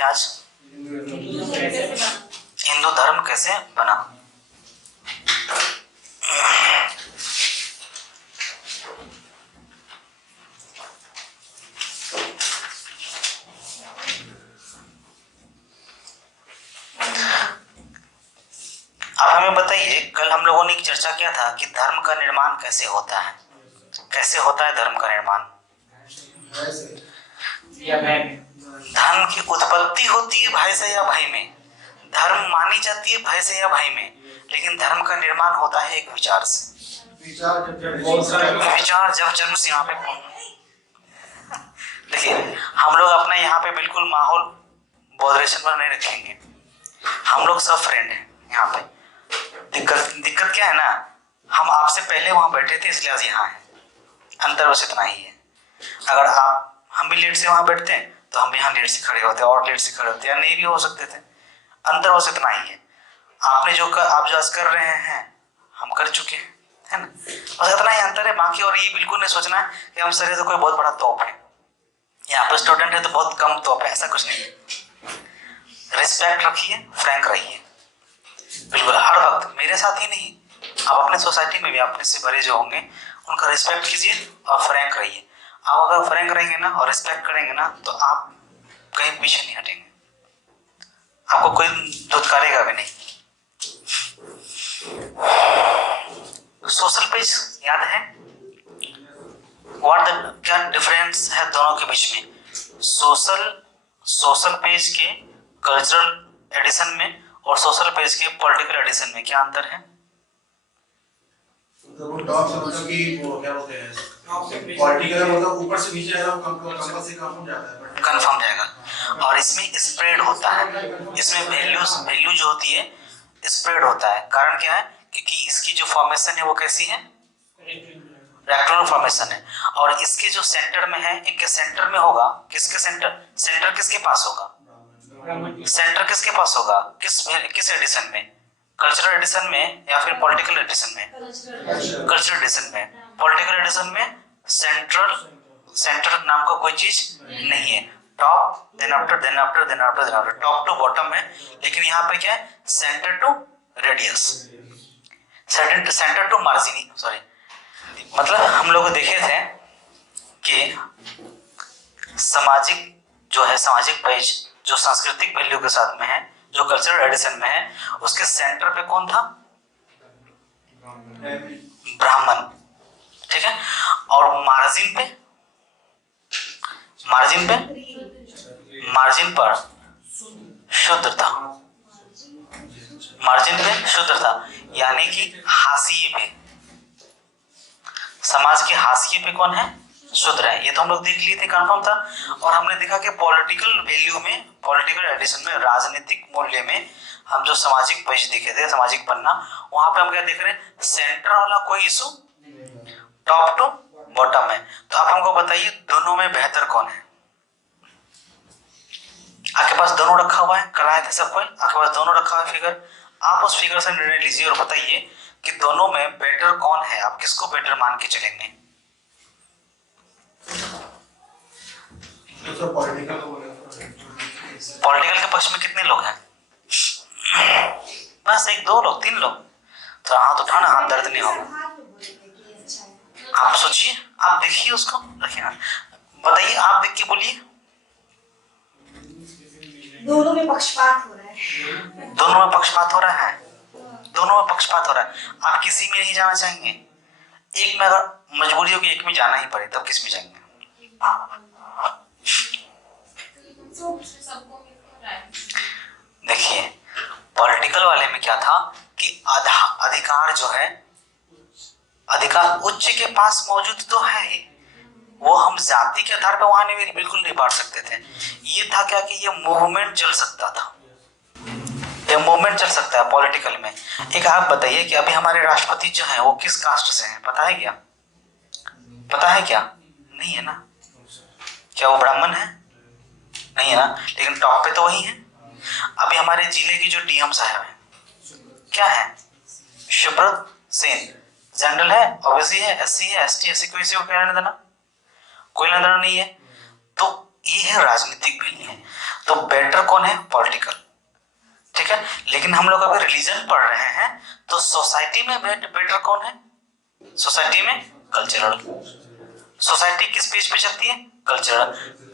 थे आज? हिंदू धर्म कैसे बना। अब हमें बताइए, कल हम लोगों ने एक चर्चा किया था कि धर्म का निर्माण कैसे होता है। कैसे होता है धर्म का निर्माण? धर्म की उत्पत्ति होती है भय से या भय में, धर्म मानी जाती है भय से या भय में, लेकिन धर्म का निर्माण होता है एक विचार से। विचार जब जन्म से यहाँ पे देखिए, हम लोग अपना यहाँ पे बिल्कुल माहौल बॉदरेशन पर नहीं रखेंगे, हम लोग सब फ्रेंड हैं यहाँ पे। दिक्कत क्या है ना, हम आपसे पहले वहां बैठे थे इसलिए आज यहाँ है, अंतर बस इतना ही है। अगर हम भी लेट से वहां बैठते हैं तो हम भी यहाँ लेट से खड़े होते और लेट से खड़े होते, या नहीं भी हो सकते थे। अंतर बस इतना ही है। आप जो आज कर रहे हैं हम कर चुके हैं, है ना, बस इतना ही अंतर है। बाकी और ये बिल्कुल नहीं सोचना है कि हम सर तो कोई बहुत बड़ा तोप है, यहाँ पर स्टूडेंट है तो बहुत कम तोप है, ऐसा कुछ नहीं है। रिस्पेक्ट रखिए, फ्रैंक रहिए, बिल्कुल हर वक्त मेरे साथ ही नहीं, आप अपने सोसाइटी में भी अपने से बड़े जो होंगे उनका रिस्पेक्ट कीजिए और फ्रैंक रहिए। आप अगर फ्रैंक रहेंगे ना और रिस्पेक्ट करेंगे ना तो आप कहीं पीछे नहीं हटेंगे, आपको कोई धुतकारेगा भी नहीं। सोशल पेज याद है? क्या डिफरेंस है दोनों के बीच में? सोशल पेज के कल्चरल एडिशन में और सोशल पेज के पॉलिटिकल एडिशन में क्या अंतर है? वो टॉप से मतलब कि वो क्या बोलते हैं, पॉलिटिकल मतलब ऊपर से नीचे आएगा, कंपल्स से कंफर्म जाता है, कंफर्म जाएगा। और इसमें स्प्रेड होता है, इसमें वैल्यू जो होती है स्प्रेड होता है। कारण क्या है? क्योंकि इसकी जो फॉर्मेशन है वो कैसी है? रेक्टेंगुलर फॉर्मेशन है। और इसके जो सेंटर में है, इनके सेंटर में होगा, किसके सेंटर किसके पास होगा? सेंटर किसके पास होगा? किस एडिशन में? कल्चरल एडिशन में या फिर पॉलिटिकल एडिशन में? कल्चरल एडिशन में। पॉलिटिकल एडिशन में सेंटर नाम का कोई चीज नहीं है। Top then after top to bottom है, लेकिन यहाँ पे क्या है? Centre to radius, centre to margin, sorry. मतलब हम लोग देखे थे कि सामाजिक पेज जो सांस्कृतिक वैल्यू के साथ में है, जो कल्चरल एडिशन में है, उसके सेंटर पे कौन था? ब्राह्मण, ठीक है। और मार्जिन पर शूद्र था, यानी कि हाशिए पे, समाज के हाशिए पे कौन है? शूद्र है। ये तो हम लोग देख लिए थे, कंफर्म था। और हमने देखा कि पॉलिटिकल वैल्यू में, पॉलिटिकल एडिशन में, राजनीतिक मूल्य में हम जो सामाजिक पेज देखे थे, सामाजिक पन्ना, वहां पे हम क्या देख रहे हैं? सेंटर वाला कोई इशू टॉप टू बॉटम है। तो आप हमको बताइए दोनों में बेहतर कौन है? आपके पास दोनों रखा हुआ है, कराए थे सब कोई, आपके पास दोनों रखा हुआ है फिगर। आप उस फिगर से निर्णय लीजिए और बताइए कि दोनों में बेटर कौन है, आप किसको बेटर मान के चलेंगे? तो पॉलिटिकल के पक्ष में कितने लोग हैं? बस 1 2 लोग, 3 लोग। तो हाथ उठाना, हाथ दर्द नहीं होगा। आप सोचिए, आप देखिए उसको, रखिए ना, बताइए, आप देख के बोलिए। दोनों में पक्षपात हो रहा है। दोनों में पक्षपात हो रहा है। दोनों में पक्षपात हो रहा है। आप किसी में नहीं जाना चाहेंगे? एक में अगर मजबूरी होगी, एक में जाना ही पड़े, तब किस में जाएंगे? देखिए, पॉलिटिकल वाले में क्या था कि अधिकार जो है, अधिकार उच्च के पास मौजूद तो है ही, वो हम जाति के आधार पर वहां नहीं, बिल्कुल नहीं बांट सकते थे। ये था क्या कि ये मूवमेंट चल सकता था, ये मूवमेंट चल सकता है पॉलिटिकल में। एक आप बताइए कि अभी हमारे राष्ट्रपति जो हैं वो किस कास्ट से हैं, पता है क्या? पता है क्या? नहीं है ना। क्या वो ब्राह्मण है? नहीं है ना, लेकिन टॉप पे तो वही है। अभी हमारे जिले की जो डीएम साहब है, क्या है? सुब्रत सेन। जनरल है, ओबीसी है, एससी है, एसटी, एससी, कोई से को लेना देना, कोई लेना देना नहीं है। तो ये है राजनीतिक भी नहीं है। तो बेटर कौन है? पॉलिटिकल, ठीक है। लेकिन हम लोग अभी रिलीजन पढ़ रहे हैं, तो सोसाइटी में बेटर कौन है? सोसाइटी में कल्चरल। सोसाइटी किस पेज पे चलती है? कल्चरल।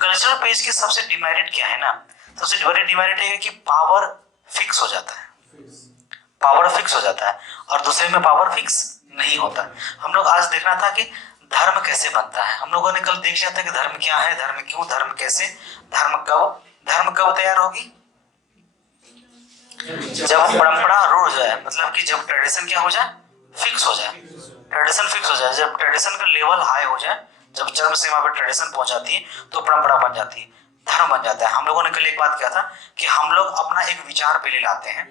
कल्चरल पेज की सबसे डिमेरिट क्या है ना? सबसे बड़ी डिमेरिट है कि पावर फिक्स हो जाता है, पावर फिक्स हो जाता है, और दूसरे में पावर फिक्स नहीं होता। हम लोग आज देखना था कि धर्म कैसे बनता है। हम लोगों ने कल देख लिया था कि धर्म क्या है, धर्म क्यों, धर्म कैसे, धर्म कब तैयार होगी? जब परंपरा रूढ़ जाए, मतलब कि जब ट्रेडिशन क्या हो जाए? फिक्स हो जाए। ट्रेडिशन फिक्स हो जाए, जब ट्रेडिशन का लेवल हाई हो जाए, जब चरम सीमा पर ट्रेडिशन पहुंच जाती है, तो परंपरा बन जाती है, धर्म बन जाता है। हम लोगों ने कल एक बात किया था कि हम लोग अपना एक विचार पे ले लाते हैं।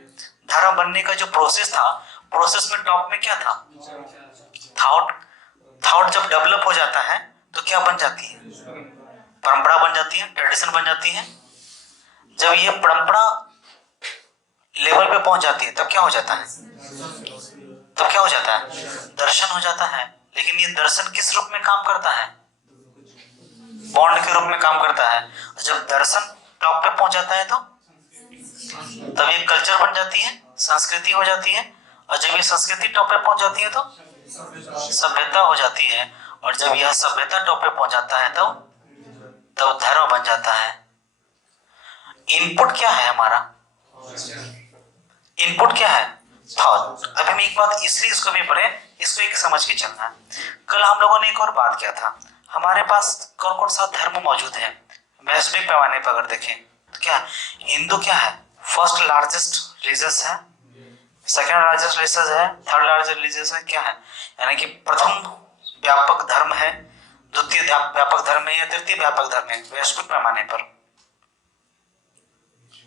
धर्म बनने का जो प्रोसेस था, प्रोसेस में टॉप में क्या था? थॉट। थॉट जब डेवलप हो जाता है तो क्या बन जाती है? परंपरा बन जाती है, ट्रेडिशन बन जाती है। जब ये परंपरा लेवल पे पहुंच जाती है तब क्या हो जाता है? तब क्या हो जाता है? दर्शन हो जाता है। लेकिन ये दर्शन किस रूप में काम करता है? बॉन्ड के रूप में काम करता है। जब दर्शन टॉप पे पहुंच जाता है तो तब ये कल्चर बन जाती है, संस्कृति हो जाती है। और जब ये संस्कृति टॉप पे पहुंच जाती है तो सभ्यता हो जाती है। और जब यह सभ्यता टॉप पे पहुंच जाता है तब धर्म बन जाता है। इनपुट क्या है हमारा? इनपुट क्या है? थॉट। अभी हम एक बात इसलिए इसको भी पढ़े, इसको एक समझ के चलना है। कल हम लोगों ने एक और बात किया था, हमारे पास कौन कौन सा धर्म मौजूद है वैश्विक पैमाने पर अगर देखें तो क्या? हिंदू क्या है? फर्स्ट लार्जेस्ट रिलीजियस है, सेकेंड लार्जेस्ट रिलीजियस है, थर्ड लार्जेस्ट रिलीजियस है, क्या है? यानी कि प्रथम व्यापक धर्म है, द्वितीय व्यापक धर्म है, या तृतीय व्यापक धर्म है वैश्विक पैमाने पर,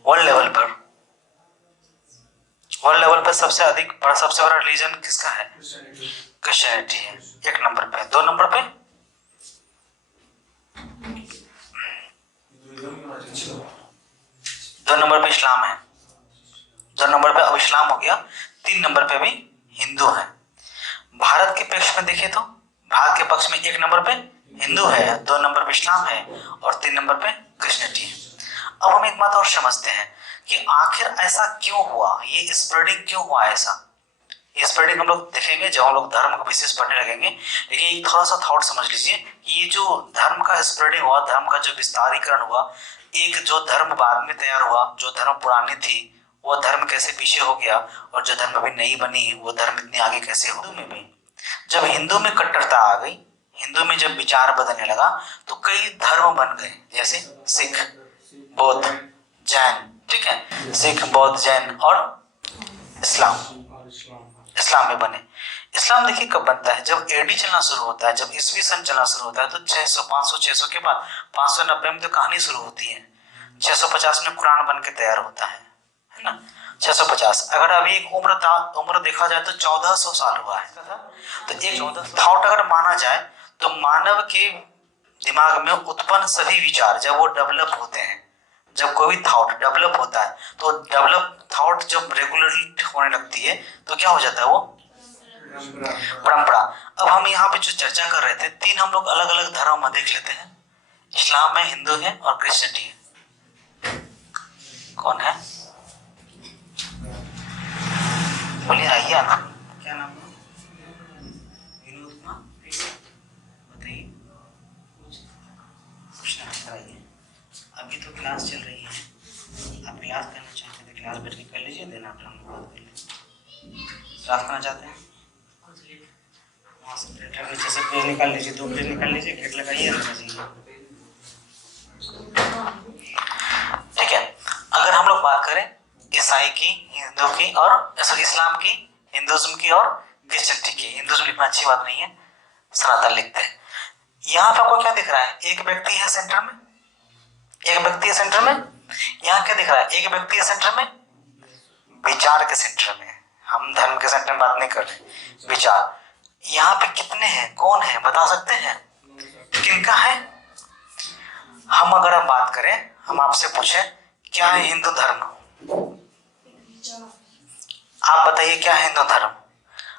वर्ल्ड लेवल पर। वर्ल्ड लेवल पे सबसे अधिक सबसे बड़ा रिलीजन किसका है? क्रिश्चियनिटी है, एक नंबर पे। दो नंबर पे इस्लाम है। दो नंबर पे अब इस्लाम हो गया। तीन नंबर पे भी हिंदू है। भारत के पक्ष में देखें तो भारत के पक्ष में एक नंबर पे हिंदू है, दो नंबर पे इस्लाम है, और तीन नंबर पे क्रिश्चियनिटी है। अब हम एक बात और समझते हैं कि आखिर ऐसा क्यों हुआ, ये स्प्रेडिंग क्यों हुआ ऐसा? ये स्प्रेडिंग हम लोग देखेंगे जब हम लोग धर्म को विशेष पढ़ने लगेंगे। लेकिन थोड़ा सा थॉट समझ लीजिए कि ये जो धर्म का स्प्रेडिंग हुआ, धर्म का जो विस्तारीकरण हुआ, एक जो धर्म बाद में तैयार हुआ, जो धर्म पुरानी थी वो धर्म कैसे पीछे हो गया, और जो धर्म अभी नई बनी वो धर्म इतने आगे कैसे हो। हिंदू में भी जब हिंदू में कट्टरता आ गई, हिंदू में जब विचार बदलने लगा, तो कई धर्म बन गए, जैसे सिख, बौद्ध, जैन, ठीक है, सिख, बौद्ध, जैन और इस्लाम में बने। इस्लाम देखिए कब बनता है? जब एडी चलना शुरू होता है, जब ईसवी सन चलना शुरू होता है, तो 600, 500, 600 के बाद 590 में तो कहानी शुरू होती है। 650 में कुरान बन के तैयार होता है ना? 650। अगर अभी एक उम्र देखा जाए तो 1400 साल हुआ है। तो एक थॉट अगर माना जाए तो मानव के दिमाग में उत्पन्न सभी विचार जब वो डेवलप होते हैं, जब कोई भी थॉट डेवलप होता है, तो डेवलप थॉट जब रेगुलरली होने लगती है तो क्या हो जाता है? वो परंपरा। अब हम यहाँ पे जो चर्चा कर रहे थे, तीन हम लोग अलग अलग धर्म में देख लेते हैं। इस्लाम है, हिंदू है और क्रिश्चियनिटी है। कौन है? बोलिए, आइए ना। क्या नाम है? विनोद कुमार, बताइए। कुछ ना कराइए। अभी तो क्लास चल रही है, आप क्लास करना चाहते हैं तो क्लास बैठ के कर लीजिए, देना अपना बात कर लीजिए। क्लास करना चाहते हैं वहाँ से प्लेटर नीचे से पेज निकाल लीजिए, 2 पेज निकाल लीजिए, गेट लगाइए, ठीक है। अगर हम लोग बात करें ईसाई की, हिंदू की, और इस्लाम की, हिंदुज्म की और क्रिश्चियनिटी की। हिंदुज्म लिखना अच्छी बात नहीं है, सनातन लिखते हैं। यहाँ पे आपको क्या दिख रहा है? एक व्यक्ति है सेंटर में, एक व्यक्ति है सेंटर में। यहाँ क्या दिख रहा है? एक व्यक्ति है सेंटर में, विचार के सेंटर में। हम धर्म के सेंटर में बात नहीं कर रहे, विचार। यहाँ पे कितने हैं, कौन है, बता सकते हैं? किनका है? हम अगर हम बात करें, हम आपसे पूछें क्या है हिंदू धर्म, आप बताइए क्या है हिंदू धर्म?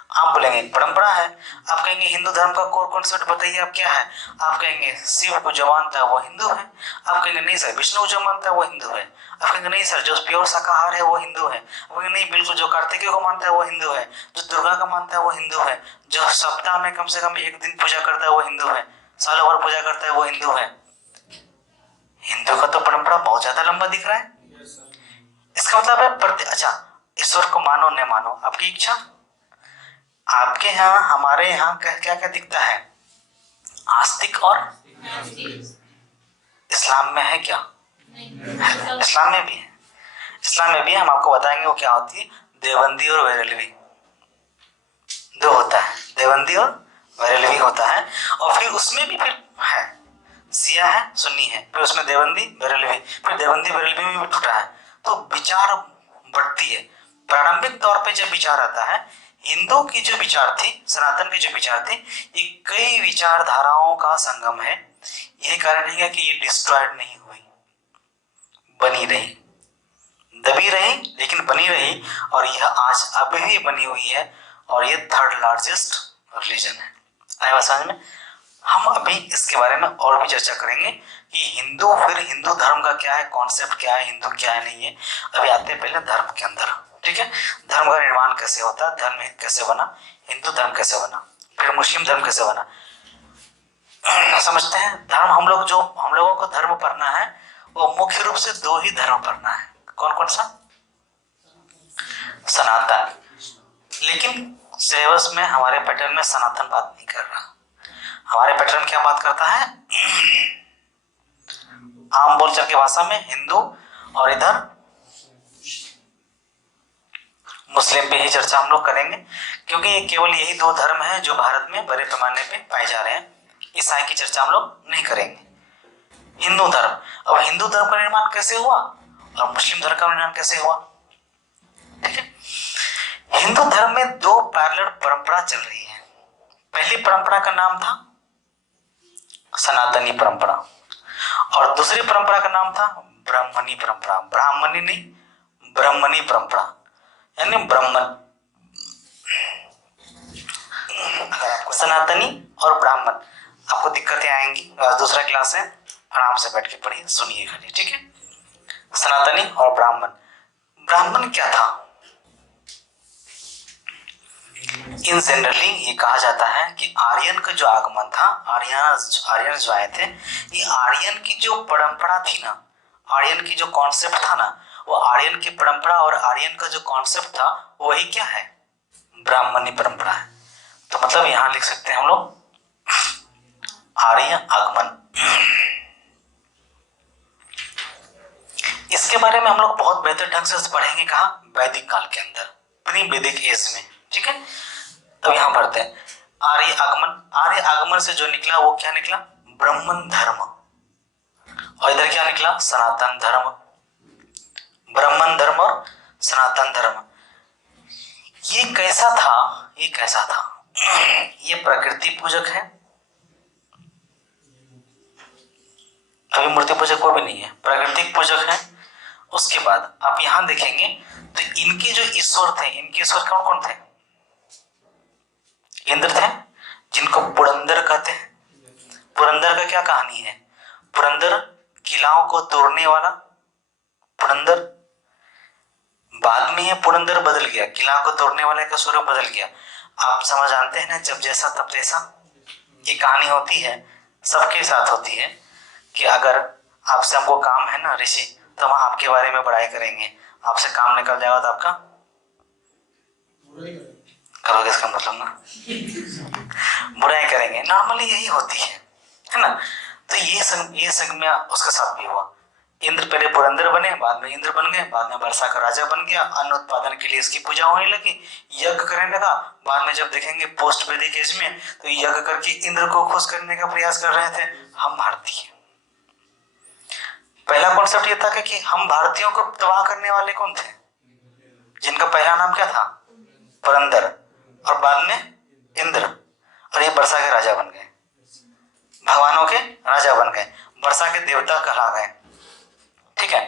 आप बोलेंगे परंपरा है। आप कहेंगे हिंदू धर्म का कोर कॉन्सेप्ट बताइए आप क्या है। आप कहेंगे शिव को जो मानता है वो हिंदू है। आप कहेंगे नहीं सर विष्णु को जो मानता है वो हिंदू है। आप कहेंगे नहीं सर जो प्योर शाकाहार है वो हिंदू है। आप कहेंगे नहीं बिल्कुल जो कार्तिकेय को मानता है वो हिंदू है। जो दुर्गा का मानता है वो हिंदू है। जो सप्ताह में कम से कम एक दिन पूजा करता है वो हिंदू है। सालों भर पूजा करता है वो हिंदू है। हिंदू का तो परंपरा बहुत ज्यादा लंबा दिख रहा है। इसका मतलब है अच्छा ईश्वर को मानो न मानो आपकी इच्छा। आपके यहाँ हमारे यहाँ क्या क्या दिखता है, आस्तिक और इस्लाम में है क्या? इस्लाम में भी है। इस्लाम में भी हम आपको बताएंगे वो क्या होती है। देवबंदी और बरेलवी दो होता है, देवबंदी और बरेलवी होता है। और फिर उसमें भी फिर है शिया है सुन्नी है, फिर उसमें देवबंदी बरेलवी, फिर देवबंदी बरेलवी में भी टूटा है। तो विचार बढ़ती है। प्रारंभिक तौर पे जब विचार आता है, हिंदू की जो विचार थी, सनातन की जो विचार थी, ये कई विचारधाराओं का संगम है। यही कारण है कि ये डिस्ट्रॉयड नहीं हुई, बनी रही, दबी रही लेकिन बनी रही। और यह आज अभी भी बनी हुई है और ये थर्ड लार्जेस्ट रिलीजन है। आया बात समझ में? हम अभी इसके बारे में और भी चर्चा करेंगे कि हिंदू फिर हिंदू धर्म का क्या है, कॉन्सेप्ट क्या है, हिंदू क्या है नहीं है। अभी आते हैं पहले धर्म के अंदर, ठीक है। धर्म का निर्माण कैसे होता है, धर्म कैसे बना, हिंदू धर्म कैसे बना, फिर मुस्लिम धर्म कैसे बना, समझते हैं। धर्म हम लोगों को धर्म पढ़ना है वो मुख्य रूप से दो ही धर्म पढ़ना है। कौन कौन सा? सनातन। लेकिन सिलेबस में हमारे पैटर्न में सनातन बात नहीं कर रहा। हमारे पैटर्न क्या बात करता है? आम बोलचाल की भाषा में हिंदू और इधर मुस्लिम पे ही चर्चा हम लोग करेंगे, क्योंकि ये केवल यही दो धर्म हैं जो भारत में बड़े पैमाने पे पाए जा रहे हैं। ईसाई की चर्चा हम लोग नहीं करेंगे। हिंदू धर्म, अब हिंदू धर्म का निर्माण कैसे हुआ और मुस्लिम धर्म का निर्माण कैसे हुआ, ठीक है। हिंदू धर्म में दो पैरेलल परंपरा चल रही है। पहली परंपरा का नाम था सनातनी परंपरा और दूसरी परंपरा का नाम था ब्राह्मणी परंपरा। ब्राह्मणी नहीं, ब्राह्मणी परंपरा यानी ब्राह्मण। अगर आपको सनातनी और ब्राह्मण आपको दिक्कतें आएंगी, आज दूसरा क्लास है, आराम से बैठ के पढ़िए, सुनिए खाली, ठीक है। सनातनी और ब्राह्मण। ब्राह्मण क्या था? इन जनरली ये कहा जाता है कि आर्यन का जो आगमन था, आर्यन जो आए थे, ये आर्यन की जो परंपरा थी ना, आर्यन की जो कॉन्सेप्ट था ना, वो आर्यन की परंपरा और आर्यन का जो कॉन्सेप्ट था वही क्या है? ब्राह्मणी परंपरा है। तो मतलब यहां लिख सकते हैं हम लोग आर्य आगमन। इसके बारे में हम लोग बहुत बेहतर ढंग से पढ़ेंगे कहा? वैदिक काल के अंदर, प्री वैदिक एज में, ठीक है। तो यहां पढ़ते हैं आर्य आगमन। आर्य आगमन से जो निकला वो क्या निकला? ब्राह्मण धर्म। और इधर क्या निकला? सनातन धर्म। ब्राह्मण धर्म और सनातन धर्म। ये कैसा था? ये कैसा था? ये प्रकृति पूजक है, अभी मूर्ति पूजक को भी नहीं है, प्राकृतिक पूजक है। उसके बाद आप यहां देखेंगे तो इनके जो ईश्वर थे, इनके ईश्वर कौन कौन थे? इंद्र थे, जिनको पुरंदर कहते हैं। पुरंदर का क्या कहानी है? पुरंदर किलाओं को तोड़ने वाला पुरंदर, बाद में ये पुरंदर बदल गया, किला को तोड़ने वाले का स्वरूप बदल गया। आप समझ जानते हैं ना, जब जैसा तब तैसा। ये कहानी होती है, सबके साथ होती है कि अगर आपसे हमको काम है ना ऋषि, तो हम आपके बारे में बड़ाई करेंगे, आपसे काम निकल जाएगा तो आपका करोगे, इसका मतलब ना बुराई करेंगे। नॉर्मली यही होती है ना। तो ये संगम्या उसके साथ भी हुआ। इंद्र पहले पुरंदर बने, बाद में इंद्र बन गए, बाद में वर्षा का राजा बन गया, अन्न उत्पादन के लिए इसकी पूजा होने लगी, यज्ञ करने लगा। बाद में जब देखेंगे पोस्ट वैदिक एज में, तो यज्ञ करके इंद्र को खुश करने का प्रयास कर रहे थे हम भारतीय। पहला कॉन्सेप्ट ये था कि हम भारतीयों को तबाह करने वाले कौन थे? जिनका पहला नाम क्या था? पुरंदर, और बाद में इंद्र, और ये वर्षा के राजा बन गए, भगवानों के राजा बन गए, वर्षा के देवता कहला गए, ठीक है।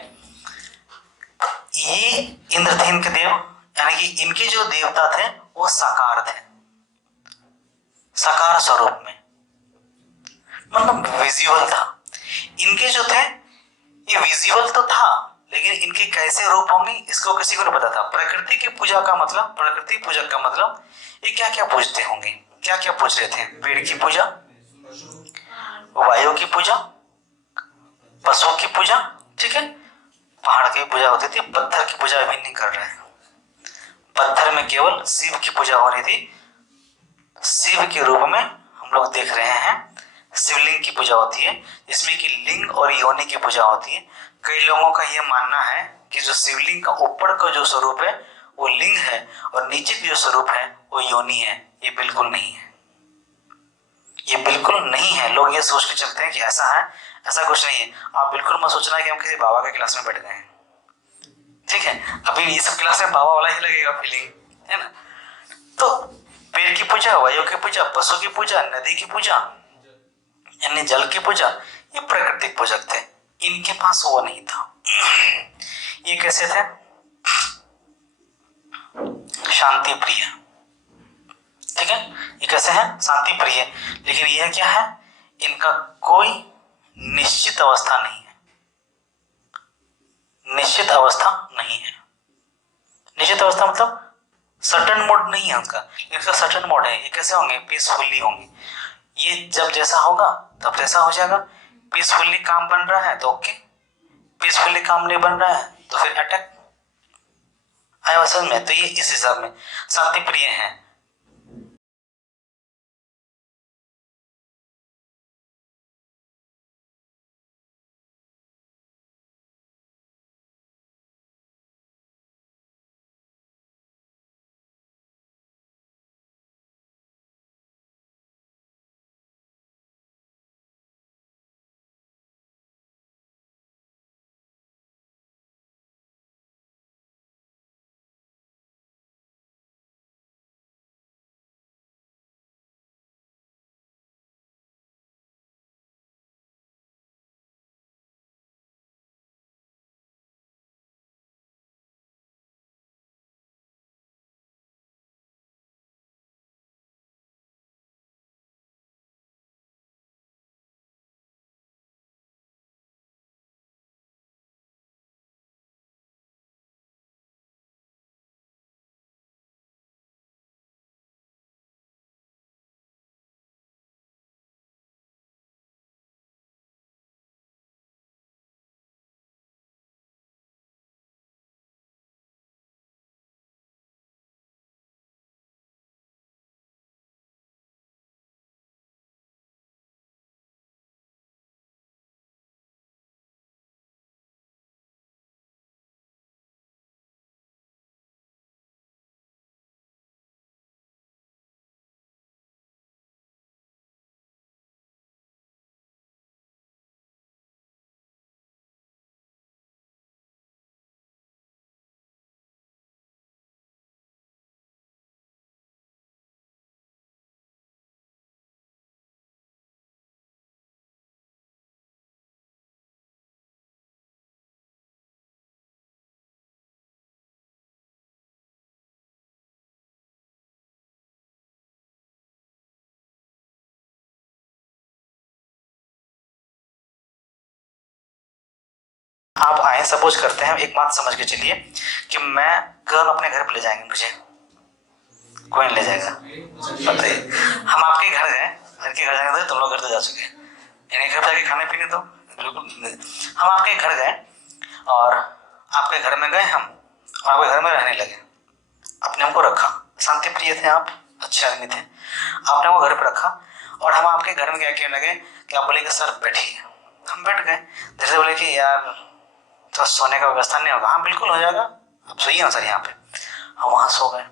ये इंद्र थे इनके देव, यानी कि इनके जो देवता थे वो साकार थे। साकार स्वरूप में, मतलब विजुअल था। इनके जो थे ये विजुअल तो था, लेकिन इनके कैसे रूप होंगे इसको किसी को नहीं पता था। प्रकृति की पूजा का मतलब, प्रकृति पूजा का मतलब ये क्या क्या पूजते होंगे, क्या क्या पूज रहे थे? पेड़ की पूजा, वायु की पूजा, पशुओं की पूजा, ठीक है, पहाड़ की पूजा होती थी। पत्थर की पूजा अभी नहीं कर रहे हैं, पत्थर में केवल शिव की पूजा हो रही थी। शिव के रूप में हम लोग देख रहे हैं शिवलिंग की पूजा होती है, जिसमें कि लिंग और योनि की पूजा होती है। कई लोगों का यह मानना है कि जो शिवलिंग का ऊपर का जो स्वरूप है वो लिंग है और नीचे का जो स्वरूप है वो योनि है। ये बिल्कुल नहीं है, ये बिल्कुल नहीं है। लोग ये सोच के चलते हैं कि ऐसा है, ऐसा कुछ नहीं है। आप बिल्कुल मत सोचना कि हम किसी बाबा के क्लास में बैठ गए हैं, ठीक है। अभी ये सब क्लास में बाबा वाला ही लगेगा फीलिंग, है ना। तो पेड़ की पूजा, वायु की पूजा, पशु की पूजा, नदी की पूजा यानी जल की पूजा, ये प्राकृतिक पूजक थे। इनके पास वो नहीं था। ये कैसे थे? शांति प्रिय, ठीक है। ये कैसे हैं? शांति प्रिय। लेकिन यह क्या है? इनका कोई निश्चित अवस्था नहीं है, निश्चित अवस्था नहीं है। निश्चित अवस्था मतलब सर्टेन मोड नहीं है उनका, इनका सर्टेन मोड है। ये कैसे होंगे? पीसफुली होंगे। ये जब जैसा होगा तब जैसा हो जाएगा। पीसफुली काम बन रहा है तो ओके, पीसफुली काम नहीं बन रहा है तो फिर अटैक। आया असल में, तो ये इस हिसाब में शांति प्रिय है। आप आए, सपोज करते हैं, एक बात समझ के चलिए कि मैं कल अपने घर पे ले जाएंगे, मुझे कोई नहीं ले जाएगा, बताइए। हम आपके घर गए, घर के घर जाने दो, तुम लोग घर तो जा चुके हैं, इन्हें घर जाके खाने पीने दो, बिल्कुल। हम आपके घर गए और आपके घर में गए हम, और आपके घर में रहने लगे। अपने हमको रखा, शांति प्रिय थे आप, अच्छे आदमी थे, आपने वो घर पे रखा और हम आपके घर में क्या कहने लगे कि आप बोले कि सर बैठिए। हम बैठ गए, जैसे बोले कि यार तो सोने का व्यवस्था नहीं होगा। हाँ बिल्कुल हो जाएगा, आप सोइए ना सर यहाँ पे। हम वहाँ सो गए।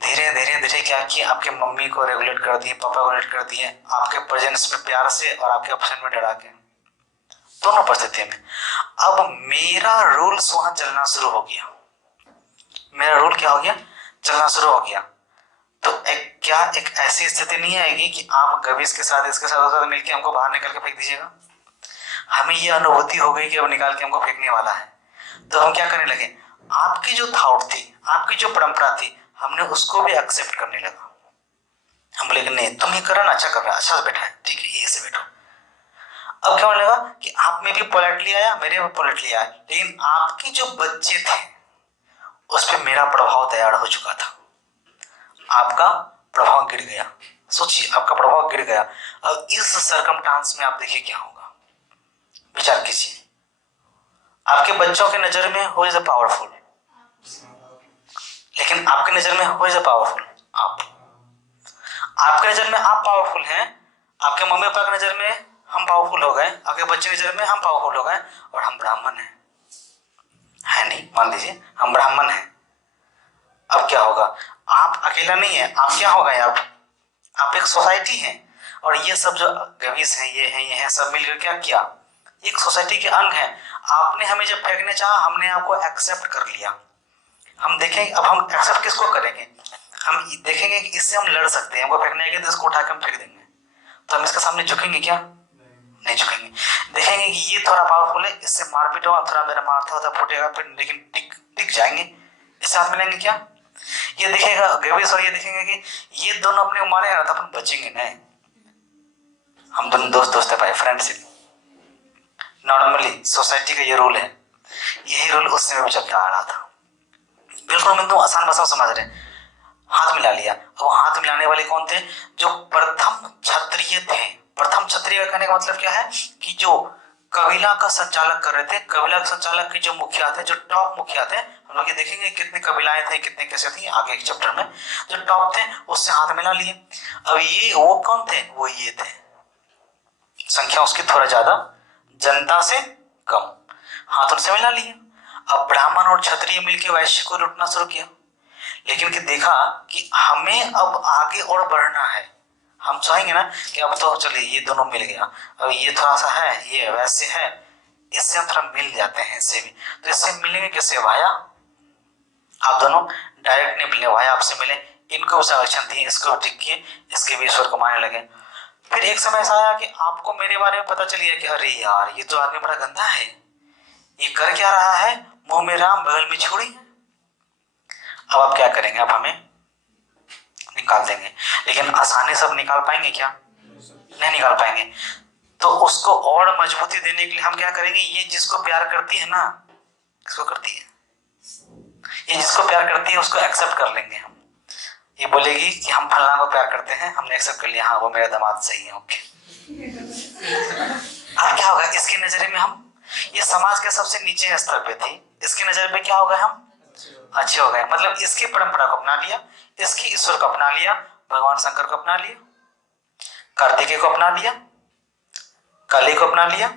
धीरे धीरे धीरे क्या किया, आपके मम्मी को रेगुलेट कर दिए, पापा को रेगुलेट कर दिए, आपके प्रेजेंस में प्यार से और आपके ऑप्शन में डरा के, दोनों परिस्थिति में। अब मेरा रूल्स वहां चलना शुरू हो गया। मेरा रूल क्या हो गया? चलना शुरू हो गया। तो क्या एक ऐसी स्थिति नहीं आएगी कि आप कभी इसके साथ मिलकर हमको बाहर निकल के फेंक दीजिएगा? हमें ये अनुभूति हो गई कि अब निकाल के हमको फेंकने वाला है। तो हम क्या करने लगे, आपकी जो थॉट थी, आपकी जो परंपरा थी, हमने उसको भी एक्सेप्ट करने लगा। हम बोले कि नहीं तुम ये करो ना, अच्छा कर रहा है, अच्छा से बैठा है, ठीक है ये से बैठो। अब क्या होने लगा कि आप में भी पोलाइटली आया, मेरे में पोलाइटली आया, लेकिन आपके जो बच्चे थे उस पर मेरा प्रभाव तैयार हो चुका था, आपका प्रभाव गिर गया। सोचिए आपका प्रभाव गिर गया। अब इस सरकमस्टांस में आप देखिए क्या होगा, विचार कीजिए। आपके बच्चों के नजर में हु इज अ पावरफुल, लेकिन आपके नजर में हु इज अ पावरफुल, आप। आपके नजर में आप पावरफुल हैं, आपके मम्मी पापा की नजर में हम पावरफुल हो गए, आपके बच्चे की नजर में हम पावरफुल हो गए, और हम ब्राह्मण हैं, है नहीं, मान लीजिए हम ब्राह्मण हैं। अब क्या होगा, आप अकेला नहीं है, आप क्या हो गए, आप एक सोसाइटी हैं, और ये सब जो गवीस हैं, ये हैं सब मिलकर क्या किया, एक सोसाइटी के अंग हैं। आपने हमें जब फेंकने चाहा, हमने आपको एक्सेप्ट कर लिया। हम देखेंगे, अब हम एक्सेप्ट किसको करेंगे, हम देखेंगे कि इससे हम लड़ सकते हैं, हमको फेंकने आएगा तो इसको उठा के हम फेंक देंगे, तो हम इसके सामने झुकेंगे क्या, नहीं झुकेंगे। देखेंगे कि ये थोड़ा पावरफुल है, इससे मारपीट होगा, थोड़ा मेरा मारता होता फूटेगा फिर, लेकिन टिक जाएंगे, इससे हाथ मिलेंगे क्या। ये देखेगा गवीस और ये देखेंगे कि ये दोनों अपने को मारेगा तो अपन बचेंगे नहीं, हम दोनों दोस्त है भाई, फ्रेंडशिप। नॉर्मली सोसाइटी का ये रूल है, यही रूल उस समय भी चलता आ रहा था। बिल्कुल हम एकदम आसान भाषा में समझ रहे हैं। हाथ मिला लिया, अब हाथ मिलाने वाले कौन थे, जो प्रथम क्षत्रिय थे। प्रथम क्षत्रिय कहने का मतलब क्या है कि जो कबीला का संचालक कर रहे थे, कबीला के संचालक के जो मुखिया थे, जो टॉप मुखिया थे, हम लोग ये देखेंगे कितने कबीलाएं थे, कितने कैसे थी आगे के चैप्टर में, जो टॉप थे उससे हाथ मिला लिए। अब ये वो कौन थे, वो ये थे, संख्या उसकी थोड़ा ज्यादा, जनता से कम, हाथ उनसे मिला लिया। अब ब्राह्मण और क्षत्रिय मिलकर वैश्य को लूटना शुरू किया, लेकिन कि देखा कि हमें अब आगे और बढ़ना है, हम चाहेंगे ना कि अब तो चलिए ये दोनों मिल गया, अब ये थोड़ा सा है, ये वैसे है, इससे हम थोड़ा मिल जाते हैं, इससे भी, तो इससे मिलेंगे कैसे, भाया आप दोनों डायरेक्ट नहीं मिले, भाया आपसे मिले, इनको भी संरक्षण दिए, इसको ठीक किए, इसके भी ईश्वर को मानने लगे। फिर एक समय ऐसा आया कि आपको मेरे बारे में पता चल गया कि अरे यार ये तो आदमी बड़ा गंदा है, ये कर क्या रहा है, मुंह में राम बगल में छुरी है। अब आप क्या करेंगे, आप हमें निकाल देंगे, लेकिन आसानी से निकाल पाएंगे क्या, नहीं निकाल पाएंगे। तो उसको और मजबूती देने के लिए हम क्या करेंगे, ये जिसको प्यार करती है ना, किसको करती है, ये जिसको प्यार करती है उसको एक्सेप्ट कर लेंगे हम। ये बोलेगी कि हम फलाना को प्यार करते हैं, हमने एक्सेप्ट कर लिया, हाँ वो मेरा दामाद सही है, ओके। अब क्या होगा, इसकी नजर में हम, ये समाज के सबसे नीचे स्तर पे थी, इसकी नजर में क्या हो गए, हम अच्छे हो गए, मतलब इसकी परंपरा को अपना लिया, इसकी ईश्वर को अपना लिया, भगवान शंकर को अपना लिया, कार्तिकेय को अपना लिया, काली को अपना लिया,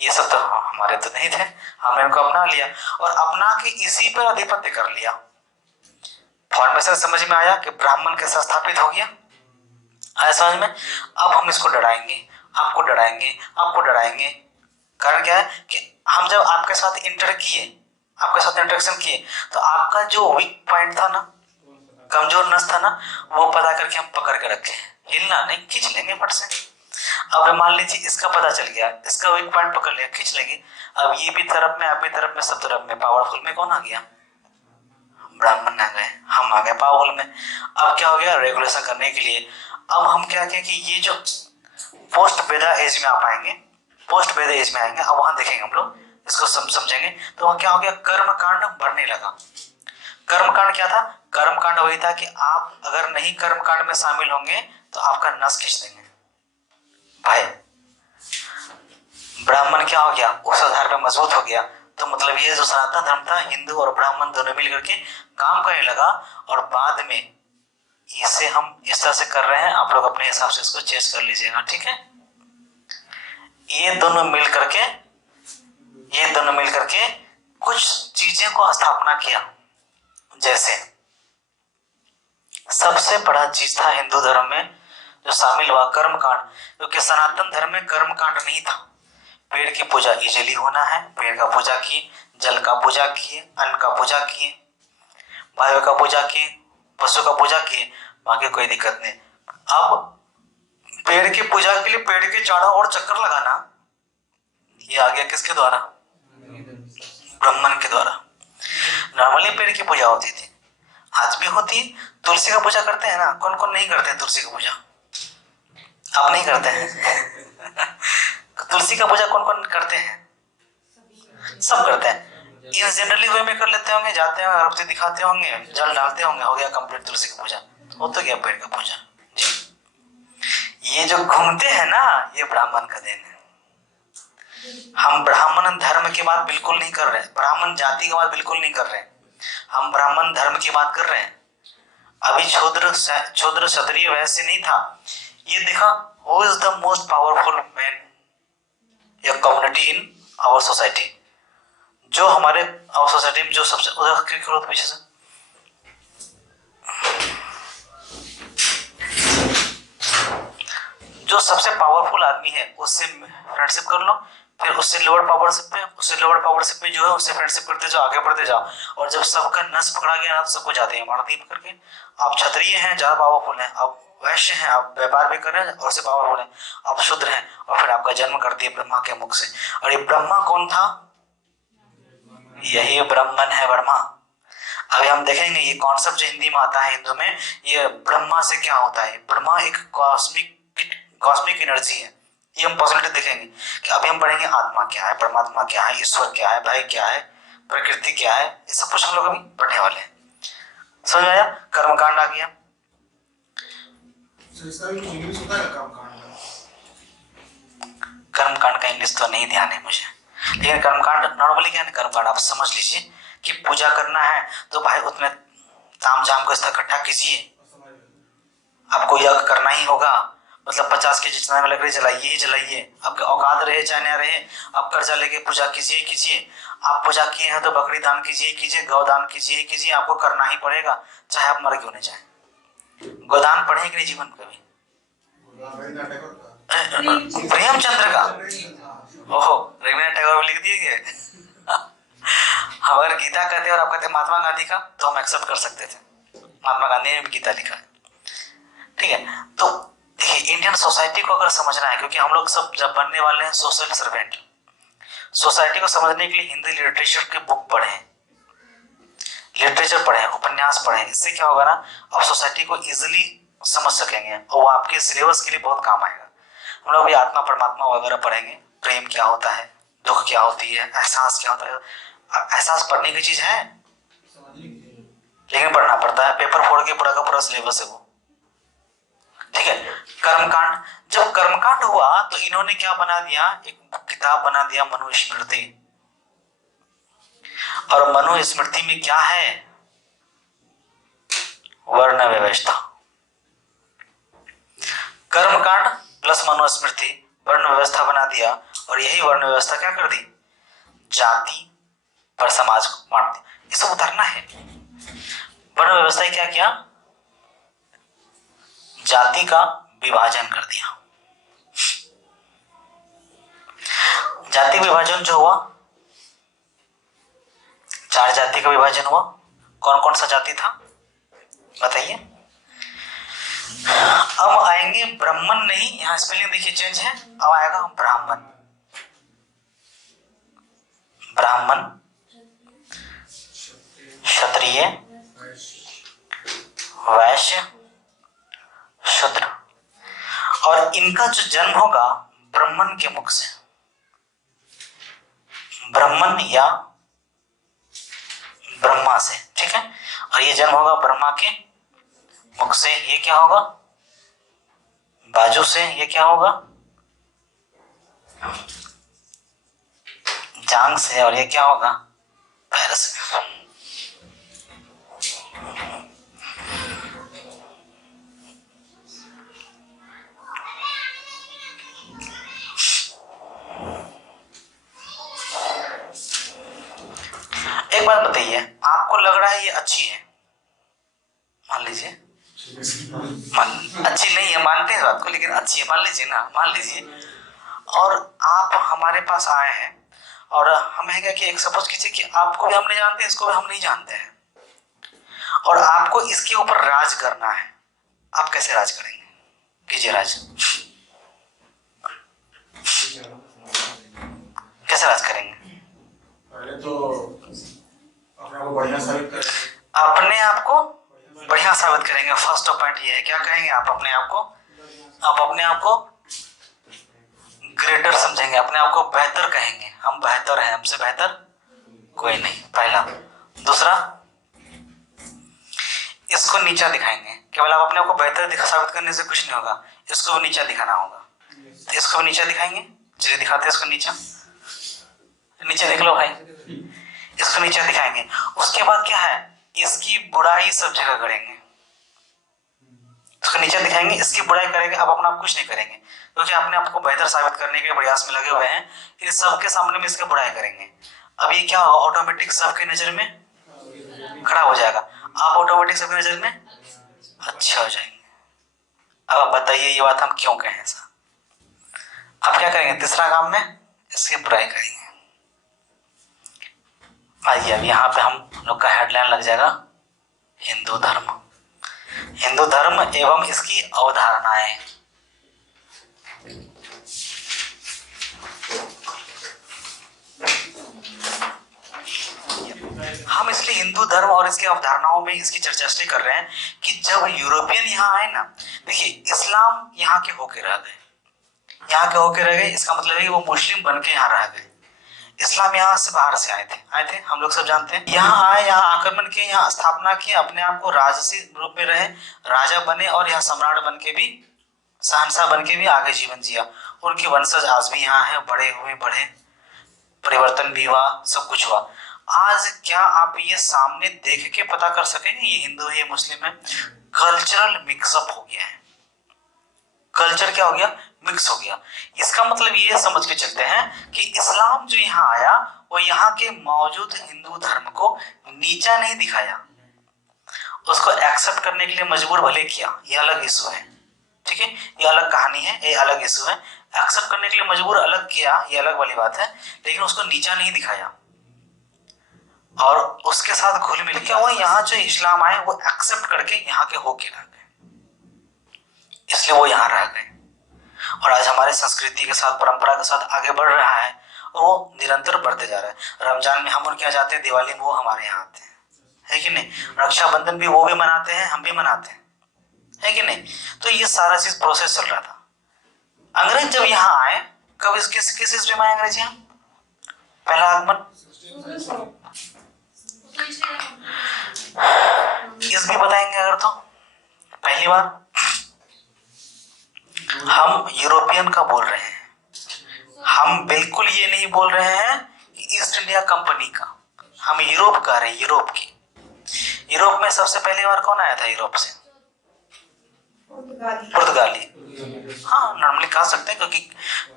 ये सब तो हमारे तो नहीं थे, हमने उनको अपना लिया और अपना के इसी पर आधिपत्य कर लिया। फॉर्मेशन समझ में आया कि ब्राह्मण के साथ स्थापित हो गया, आया समझ में। अब हम इसको डराएंगे, आपको डराएंगे, आपको डराएंगे। कारण क्या है कि हम जब आपके साथ इंटर किए, आपके साथ इंटरेक्शन किए, तो आपका जो वीक पॉइंट था ना, कमजोर नस था ना, वो पता करके हम पकड़ के रखे हैं, हिलना नहीं, खींच लेंगे फट से। अब मान लीजिए इसका पता चल गया, इसका वीक पॉइंट पकड़ लिया, खींच लेंगे। अब ये भी तरफ में, आप भी तरफ में, सब तरफ में पावरफुल में कौन आ गया, ब्राह्मण आ गए, हम आ गए पावरफुल में। अब क्या हो गया, रेगुलेशन करने के लिए अब हम क्या कहें कि ये जो पोस्ट वेदा एज में आप आएंगे, पोस्ट वेदा एज में आएंगे, अब वहां देखेंगे हम लोग इसको समझेंगे, तो वहां क्या हो गया, कर्म कांड बढ़ने लगा। कर्म कांड क्या था, कर्म कांड वही था कि आप अगर नहीं कर्म कांड में शामिल होंगे तो आपका नस खींच देंगे भाई। ब्राह्मण क्या हो गया, उस आधार पर मजबूत हो गया, तो मतलब ये जो सनातन धर्म था, हिंदू और ब्राह्मण दोनों मिल करके काम करने लगा, और बाद में इसे हम इस तरह से कर रहे हैं, आप लोग अपने हिसाब से इसको चेंज कर लीजिएगा, ठीक है। ये दोनों मिल करके कुछ चीजें को स्थापना किया, जैसे सबसे बड़ा चीज था हिंदू धर्म में जो शामिल हुआ, कर्म कांड, क्योंकि सनातन धर्म में कर्म कांड नहीं था। पेड़ की पूजा इजीली होना है, पेड़ का पूजा किए, जल का पूजा किए, अन्न का पूजा किए, वायु का पूजा किए, पशु का पूजा किए, बाकी कोई दिक्कत नहीं। अब पेड़ की पूजा के लिए पेड़ के चारों ओर चक्कर लगाना, ये आ गया किसके द्वारा, ब्राह्मण के द्वारा। नॉर्मली पेड़ की पूजा होती थी, आज भी होती है। तुलसी का पूजा करते हैं ना, कौन कौन नहीं करते हैं तुलसी का पूजा? आप नहीं करते हैं? तुलसी का पूजा कौन कौन करते हैं? सब करते हैं। इन जनरली वे में कर लेते होंगे, जाते होंगे, अगरबत्ती दिखाते होंगे, जल डालते होंगे, हो गया कंप्लीट तुलसी का पूजा, हो तो गया पेड़ का पूजा जी। ये जो घूमते हैं ना, ये ब्राह्मण का देन है। हम ब्राह्मण धर्म की बात बिल्कुल नहीं कर रहे, ब्राह्मण जाति की बात बिल्कुल नहीं कर रहे, हम ब्राह्मण धर्म की बात कर रहे हैं। अभी शूद्र क्षत्रिय वैसे नहीं था। ये देखा, who is the most powerful man या कम्युनिटी इन आवर सोसाइटी? जो हमारे आवर सोसाइटी में जो सबसे उधर क्लिक करो पीछे से, जो सबसे पावरफुल आदमी है उससे फ्रेंडशिप कर लो, फिर उससे लोअर पावरशिप पे जो है उससे फ्रेंडशिप करते जाओ, आगे बढ़ते जाओ। और जब सबका नस पकड़ा गया ना, तो सबको जाते हैं मार दी पकड़ के। आप क्षत्रिय हैं, ज्यादा पावरफुल हैं, आप वैश्य हैं, आप व्यापार भी कर रहे हैं और से पावरफुल हैं, आप शूद्र हैं, और फिर आपका जन्म कर दिया ब्रह्मा के मुख से। और ये ब्रह्मा कौन था? यही ब्राह्मण है, ब्रह्मा। अभी हम देखेंगे ये कॉन्सेप्ट जो हिंदी में आता है, हिंदू में, ये ब्रह्मा से क्या होता है। ब्रह्मा एक कॉस्मिक एनर्जी है। ये हम पॉसिबिलिटी देखेंगे कि अभी हम पढ़ेंगे आत्मा क्या है, परमात्मा क्या है, ईश्वर क्या है, भाई क्या है, प्रकृति क्या है, ये सब कुछ हम लोग अभी पढ़ने वाले हैं। समझ में आया? कर्मकांड आ गया। इसका भी इंग्लिश होता है कर्मकांड? कर्मकांड का इंग्लिश तो नहीं ध्यान है मुझे, लेकिन कर्मकांड नॉर्मली क्या है, कर्मकांड आप समझ लीजिए कि पूजा करना है तो भाई उतने तामझाम को इकट्ठा कीजिए, आपको यज्ञ करना ही होगा। मतलब 50 केजी चना में लकड़ी जलाइए ही जलाइए, आपके औकात रहे चाहे ना रहे, आप कर्जा लेके पूजा कीजिए। आप पूजा किए हैं तो बकरी दान कीजिए, गौ दान कीजिए, आपको करना ही पड़ेगा, चाहे आप मर क्यों नहीं जाए। गोदान पढ़े कि नहीं जीवन कभी? प्रेमचंद्र का, ओहो, रविन्द्रनाथ टैगोर लिख दिए गए। अगर गीता कहते और आप कहते महात्मा गांधी का, तो हम एक्सेप्ट कर सकते थे। महात्मा गांधी ने भी गीता लिखा है, ठीक है। तो देखिए, इंडियन सोसाइटी को अगर समझना है, क्योंकि हम लोग सब जब बनने वाले हैं सोशल सर्वेंट, सोसाइटी को समझने के लिए हिंदी लिटरेचर के बुक पढ़ें, लिटरेचर पढ़ें, उपन्यास पढ़ें। इससे क्या होगा ना, आप सोसाइटी को इजिली समझ सकेंगे और वो आपके सिलेबस के लिए बहुत काम आएगा। हम लोग भी आत्मा परमात्मा वगैरह पढ़ेंगे, प्रेम क्या होता है, दुख क्या होती है, एहसास क्या होता है। एहसास पढ़ने की चीज है, लेकिन पढ़ना पड़ता है, पेपर फोड़ के पूरा का पूरा सिलेबस है वो, ठीक है। कर्मकांड, जब कर्मकांड हुआ तो इन्होंने क्या बना दिया, एक किताब बना दिया मनुस्मृति। और मनुस्मृति में क्या है, वर्ण व्यवस्था। कर्मकांड प्लस मनुस्मृति वर्ण व्यवस्था बना दिया, और यही वर्ण व्यवस्था क्या कर दी, जाति पर समाज को बांट दिया। ये सब उतारना है। वर्ण व्यवस्था क्या किया, जाति का विभाजन कर दिया। जाति विभाजन जो हुआ, 4 जाति का विभाजन हुआ। कौन कौन सा जाति था बताइए? अब आएंगे ब्राह्मण, नहीं, यहां स्पेलिंग देखिए चेंज है, अब आएगा ब्राह्मण। ब्राह्मण, क्षत्रिय, वैश्य, शूद्र। और इनका जो जन्म होगा ब्राह्मण के मुख से, ब्राह्मण या ब्रह्मा से, ठीक है। और ये जन्म होगा ब्रह्मा के मुख से। ये क्या होगा, बाजू से। ये क्या होगा, जांग से। और ये क्या होगा, पैर से। एक बात बताइए, आपको लग रहा है ये अच्छी है, मान लीजिए, अच्छी नहीं है, मानते हैं बात को, लेकिन अच्छी है, मान लीजिए ना, मान लीजिए। और आप हमारे पास आए हैं, और हम है क्या कि एक सपोज कीजिए कि आपको भी हम नहीं जानते, इसको भी हम नहीं जानते हैं, और आपको इसके ऊपर राज करना है। आप कैसे राज करेंगे? कीजिए राज। कैसे राज करेंगे? पहले तो अपने आप को बढ़िया साबित करें। अपने आप को बढ़िया साबित करेंगे। फर्स्ट पॉइंट ये है, क्या कहेंगे आप अपने आप को? आप अपने आप को ग्रेटर समझेंगे, अपने आप को बेहतर कहेंगे। हम बेहतर हैं, हमसे बेहतर कोई नहीं, पहला। दूसरा, इसको नीचा दिखाएंगे। केवल आप अपने आप को बेहतर साबित करने से कुछ नहीं होगा, इसको भी नीचा दिखाना होगा। तो इसको भी नीचा दिखाएंगे। चलिए दिखाते हैं इसको नीचा। नीचे देख लो भाई, इसको नीचा दिखाएंगे। उसके बाद क्या है, इसकी बुराई सब जगह करेंगे। इसको नीचे दिखाएंगे, इसकी बुराई करेंगे। अब अपना आप कुछ नहीं करेंगे, क्योंकि अपने आप को बेहतर साबित करने के प्रयास में लगे हुए हैं। इन सबके सामने में इसकी बुराई करेंगे। अब ये क्या होगा, ऑटोमेटिक सबके नजर में खड़ा हो जाएगा। आप ऑटोमेटिक सबकी नजर में अच्छे हो जाएंगे। अब आप बताइए ये बात हम क्यों कहें ऐसा? अब क्या करेंगे, तीसरा काम में इसकी बुराई करेंगे। आइए अब यहाँ पे हम लोग का हेडलाइन लग जाएगा, हिंदू धर्म। हिंदू धर्म एवं इसकी अवधारणाएं। हम इसलिए हिंदू धर्म और इसकी अवधारणाओं में इसकी चर्चा इसलिए कर रहे हैं कि जब यूरोपियन यहाँ आए ना, देखिए इस्लाम यहाँ के होके रह गए, यहाँ के होके रह गए। इसका मतलब है कि वो मुस्लिम बन के यहाँ रह गए। इस्लाम यहाँ से बाहर से आए थे, हम लोग सब जानते हैं। यहाँ आए, यहाँ आक्रमण किए, यहाँ स्थापना की, अपने आप को राजसी रूप में रहे, राजा बने और यहाँ सम्राट बन के भी, शहंशाह बन के भी आगे जीवन जिया। उनके वंशज आज भी यहाँ है, बड़े हुए, बढ़े, परिवर्तन भी हुआ, सब कुछ हुआ। आज क्या आप ये सामने देख के पता कर सकेंगे ये हिंदू है ये मुस्लिम है? कल्चरल मिक्सअप हो गया है। कल्चर क्या हो गया, मिक्स हो गया। इसका मतलब ये समझ के चलते हैं कि इस्लाम जो यहाँ आया वो यहाँ के मौजूद हिंदू धर्म को नीचा नहीं दिखाया, उसको एक्सेप्ट करने के लिए मजबूर भले किया, ये अलग इशू है, ठीक है, ये अलग कहानी है, ये अलग इशू है। एक्सेप्ट करने के लिए मजबूर अलग किया, ये अलग वाली बात है, लेकिन उसको नीचा नहीं दिखाया और उसके साथ घुल मिल के वो यहाँ जो इस्लाम आए वो एक्सेप्ट करके यहाँ के होके रह गए, इसलिए वो यहाँ रह गए। और आज हमारे संस्कृति के साथ, परंपरा के साथ आगे बढ़ रहा है और वो निरंतर बढ़ते जा रहा है। रमजान में हम उनके यहाँ जाते हैं, दिवाली में वो हमारे यहाँ आते हैं, है कि नहीं? रक्षाबंधन भी वो भी मनाते हैं, हम भी मनाते हैं, है कि नहीं? तो ये सारा चीज प्रोसेस चल रहा था। अंग्रेज जब यहाँ आए, कब किस हिस्ट्री में आए अंग्रेज यहाँ? पहला आगमन किस भी बताएंगे अगर तो पहली बार हम यूरोपियन का बोल रहे हैं, हम बिल्कुल ये नहीं बोल रहे हैं ईस्ट इंडिया कंपनी का, हम यूरोप का रहे हैं, यूरोप की। यूरोप में सबसे पहली बार कौन आया था यूरोप से? पुर्तगाली। हाँ, नॉर्मली कह सकते हैं, क्योंकि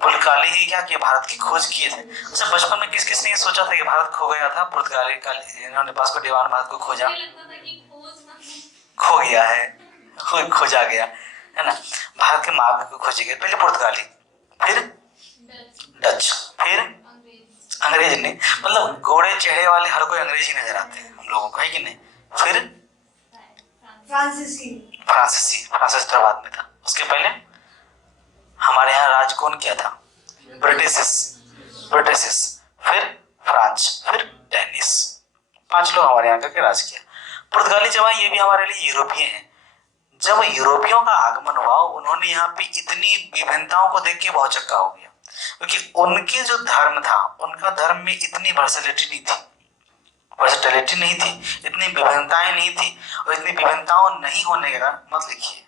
पुर्तगाली ही क्या किया, भारत की खोज किए थे। अच्छा, बचपन में किस किसने ये सोचा था कि भारत खो गया था? पुर्तगाली का इन्होंने वास्को डी गामा भारत को खोजा, खो गया है, खोजा गया है ना। भारत के मार्ग को खोजे गए, पहले पुर्तगाली, फिर डच, फिर अंग्रेज ने, मतलब घोड़े चेहरे वाले हर कोई अंग्रेज ही नजर आते हैं हम लोगों को, है कि नहीं? फिर फ्रांसीसी तो बाद में था। उसके पहले हमारे यहाँ राज कौन किया था? ब्रिटिश, फिर फ्रांच, फिर डेनिस, 5 लोग हमारे यहाँ करके राज किया। पुर्तगाली जब आए, ये भी हमारे लिए यूरोपीय हैं। जब यूरोपियों का आगमन हुआ, उन्होंने यहाँ पे इतनी विभिन्नताओं को देख के बहुत चक्का हो गया, क्योंकि उनके जो धर्म था, उनका धर्म में इतनी वर्सेटिलिटी नहीं थी, इतनी विभिन्नताएं नहीं थी। और इतनी विभिन्नताओं नहीं होने के कारण, मत लिखिए,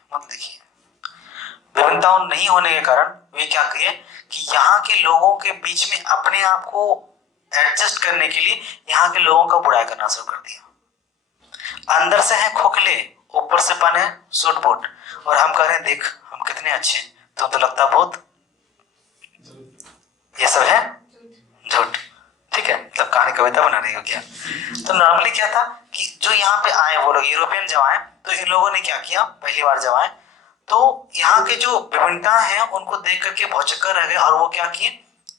विभिन्नताओं नहीं होने के कारण वे क्या किए कि यहाँ के लोगों के बीच में अपने आप को एडजस्ट करने के लिए यहाँ के लोगों का बुराई करना शुरू कर दिया। अंदर से है खोखले, ऊपर से पन है सूट-बूट, और हम कह रहे हैं देख हम कितने अच्छे हैं, तो लगता बहुत ये सब है झूठ, ठीक है, मतलब कहानी कविता बना रही हो क्या? तो नॉर्मली क्या था कि जो यहाँ पे आए वो लोग यूरोपियन जब आए, तो इन लोगों ने क्या किया, पहली बार जब आए तो यहाँ के जो विभिन्नता है उनको देख करके बहुत चक्कर रह गए। और वो क्या किए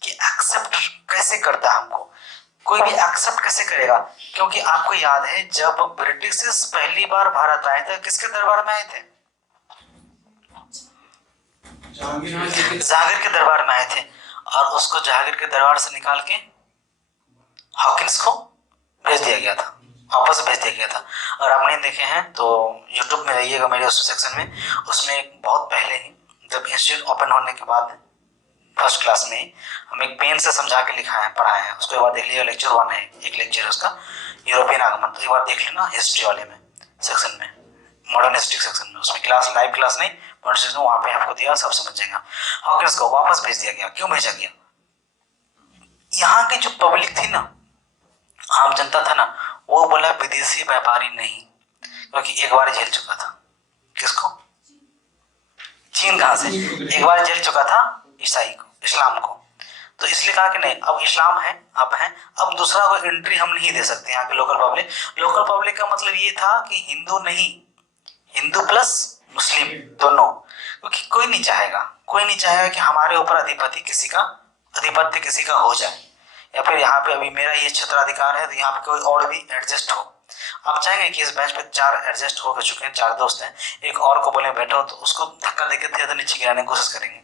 कि एक्सेप्ट कैसे करता है हमको, कोई भी एक्सेप्ट कैसे करेगा? क्योंकि आपको याद है जब ब्रिटिश पहली बार भारत आए थे, किसके दरबार में आए थे? जहांगीर के दरबार में आए थे, और उसको जहांगीर के दरबार से निकाल के हॉकिंस को भेज दिया गया था, वापस भेज दिया गया था। अगर आप नहीं देखे हैं तो यूट्यूब में रहिएगा मेरे उस सेक्शन में, उसमें एक बहुत पहले ही जब इंस्टीट्यूट ओपन होने के बाद फर्स्ट क्लास में ही हम एक पेन से समझा के लिखा है, पढ़ाया है, उसको एक बार देख लीजिए। लेक्चर 1 है, एक लेक्चर है उसका, यूरोपियन आगमन, तो एक बार देख लेना हिस्ट्री वाले में सेक्शन में, मॉडर्न हिस्ट्री सेक्शन में, उसमें क्लास लाइव क्लास नहीं मॉडर्न, वहाँ पे आपको दिया, सब समझ जाएगा। हॉकिंस को वापस भेज दिया गया, क्यों भेजा गया? यहाँ की जो पब्लिक थी ना, आम जनता था ना, वो बोला विदेशी व्यापारी नहीं, क्योंकि एक बार झेल चुका था। किसको? चीन। कहां से? एक बार झेल चुका था ईसाई को, इस्लाम को, तो इसलिए कहा कि नहीं, अब इस्लाम है, अब दूसरा कोई एंट्री हम नहीं दे सकते। यहाँ के लोकल पब्लिक का मतलब ये था कि हिंदू नहीं, हिंदू प्लस मुस्लिम दोनों, क्योंकि कोई नहीं चाहेगा कि हमारे ऊपर आधिपत्य किसी का हो जाए, या फिर यहाँ पे अभी मेरा ये क्षेत्राधिकार है तो यहाँ पे कोई और भी एडजस्ट हो। आप चाहेंगे कि इस बेंच पे 4 एडजस्ट हो चुके हैं, 4 दोस्त हैं, एक और को बोले बैठो तो उसको धक्का देके थे नीचे गिराने की कोशिश करेंगे,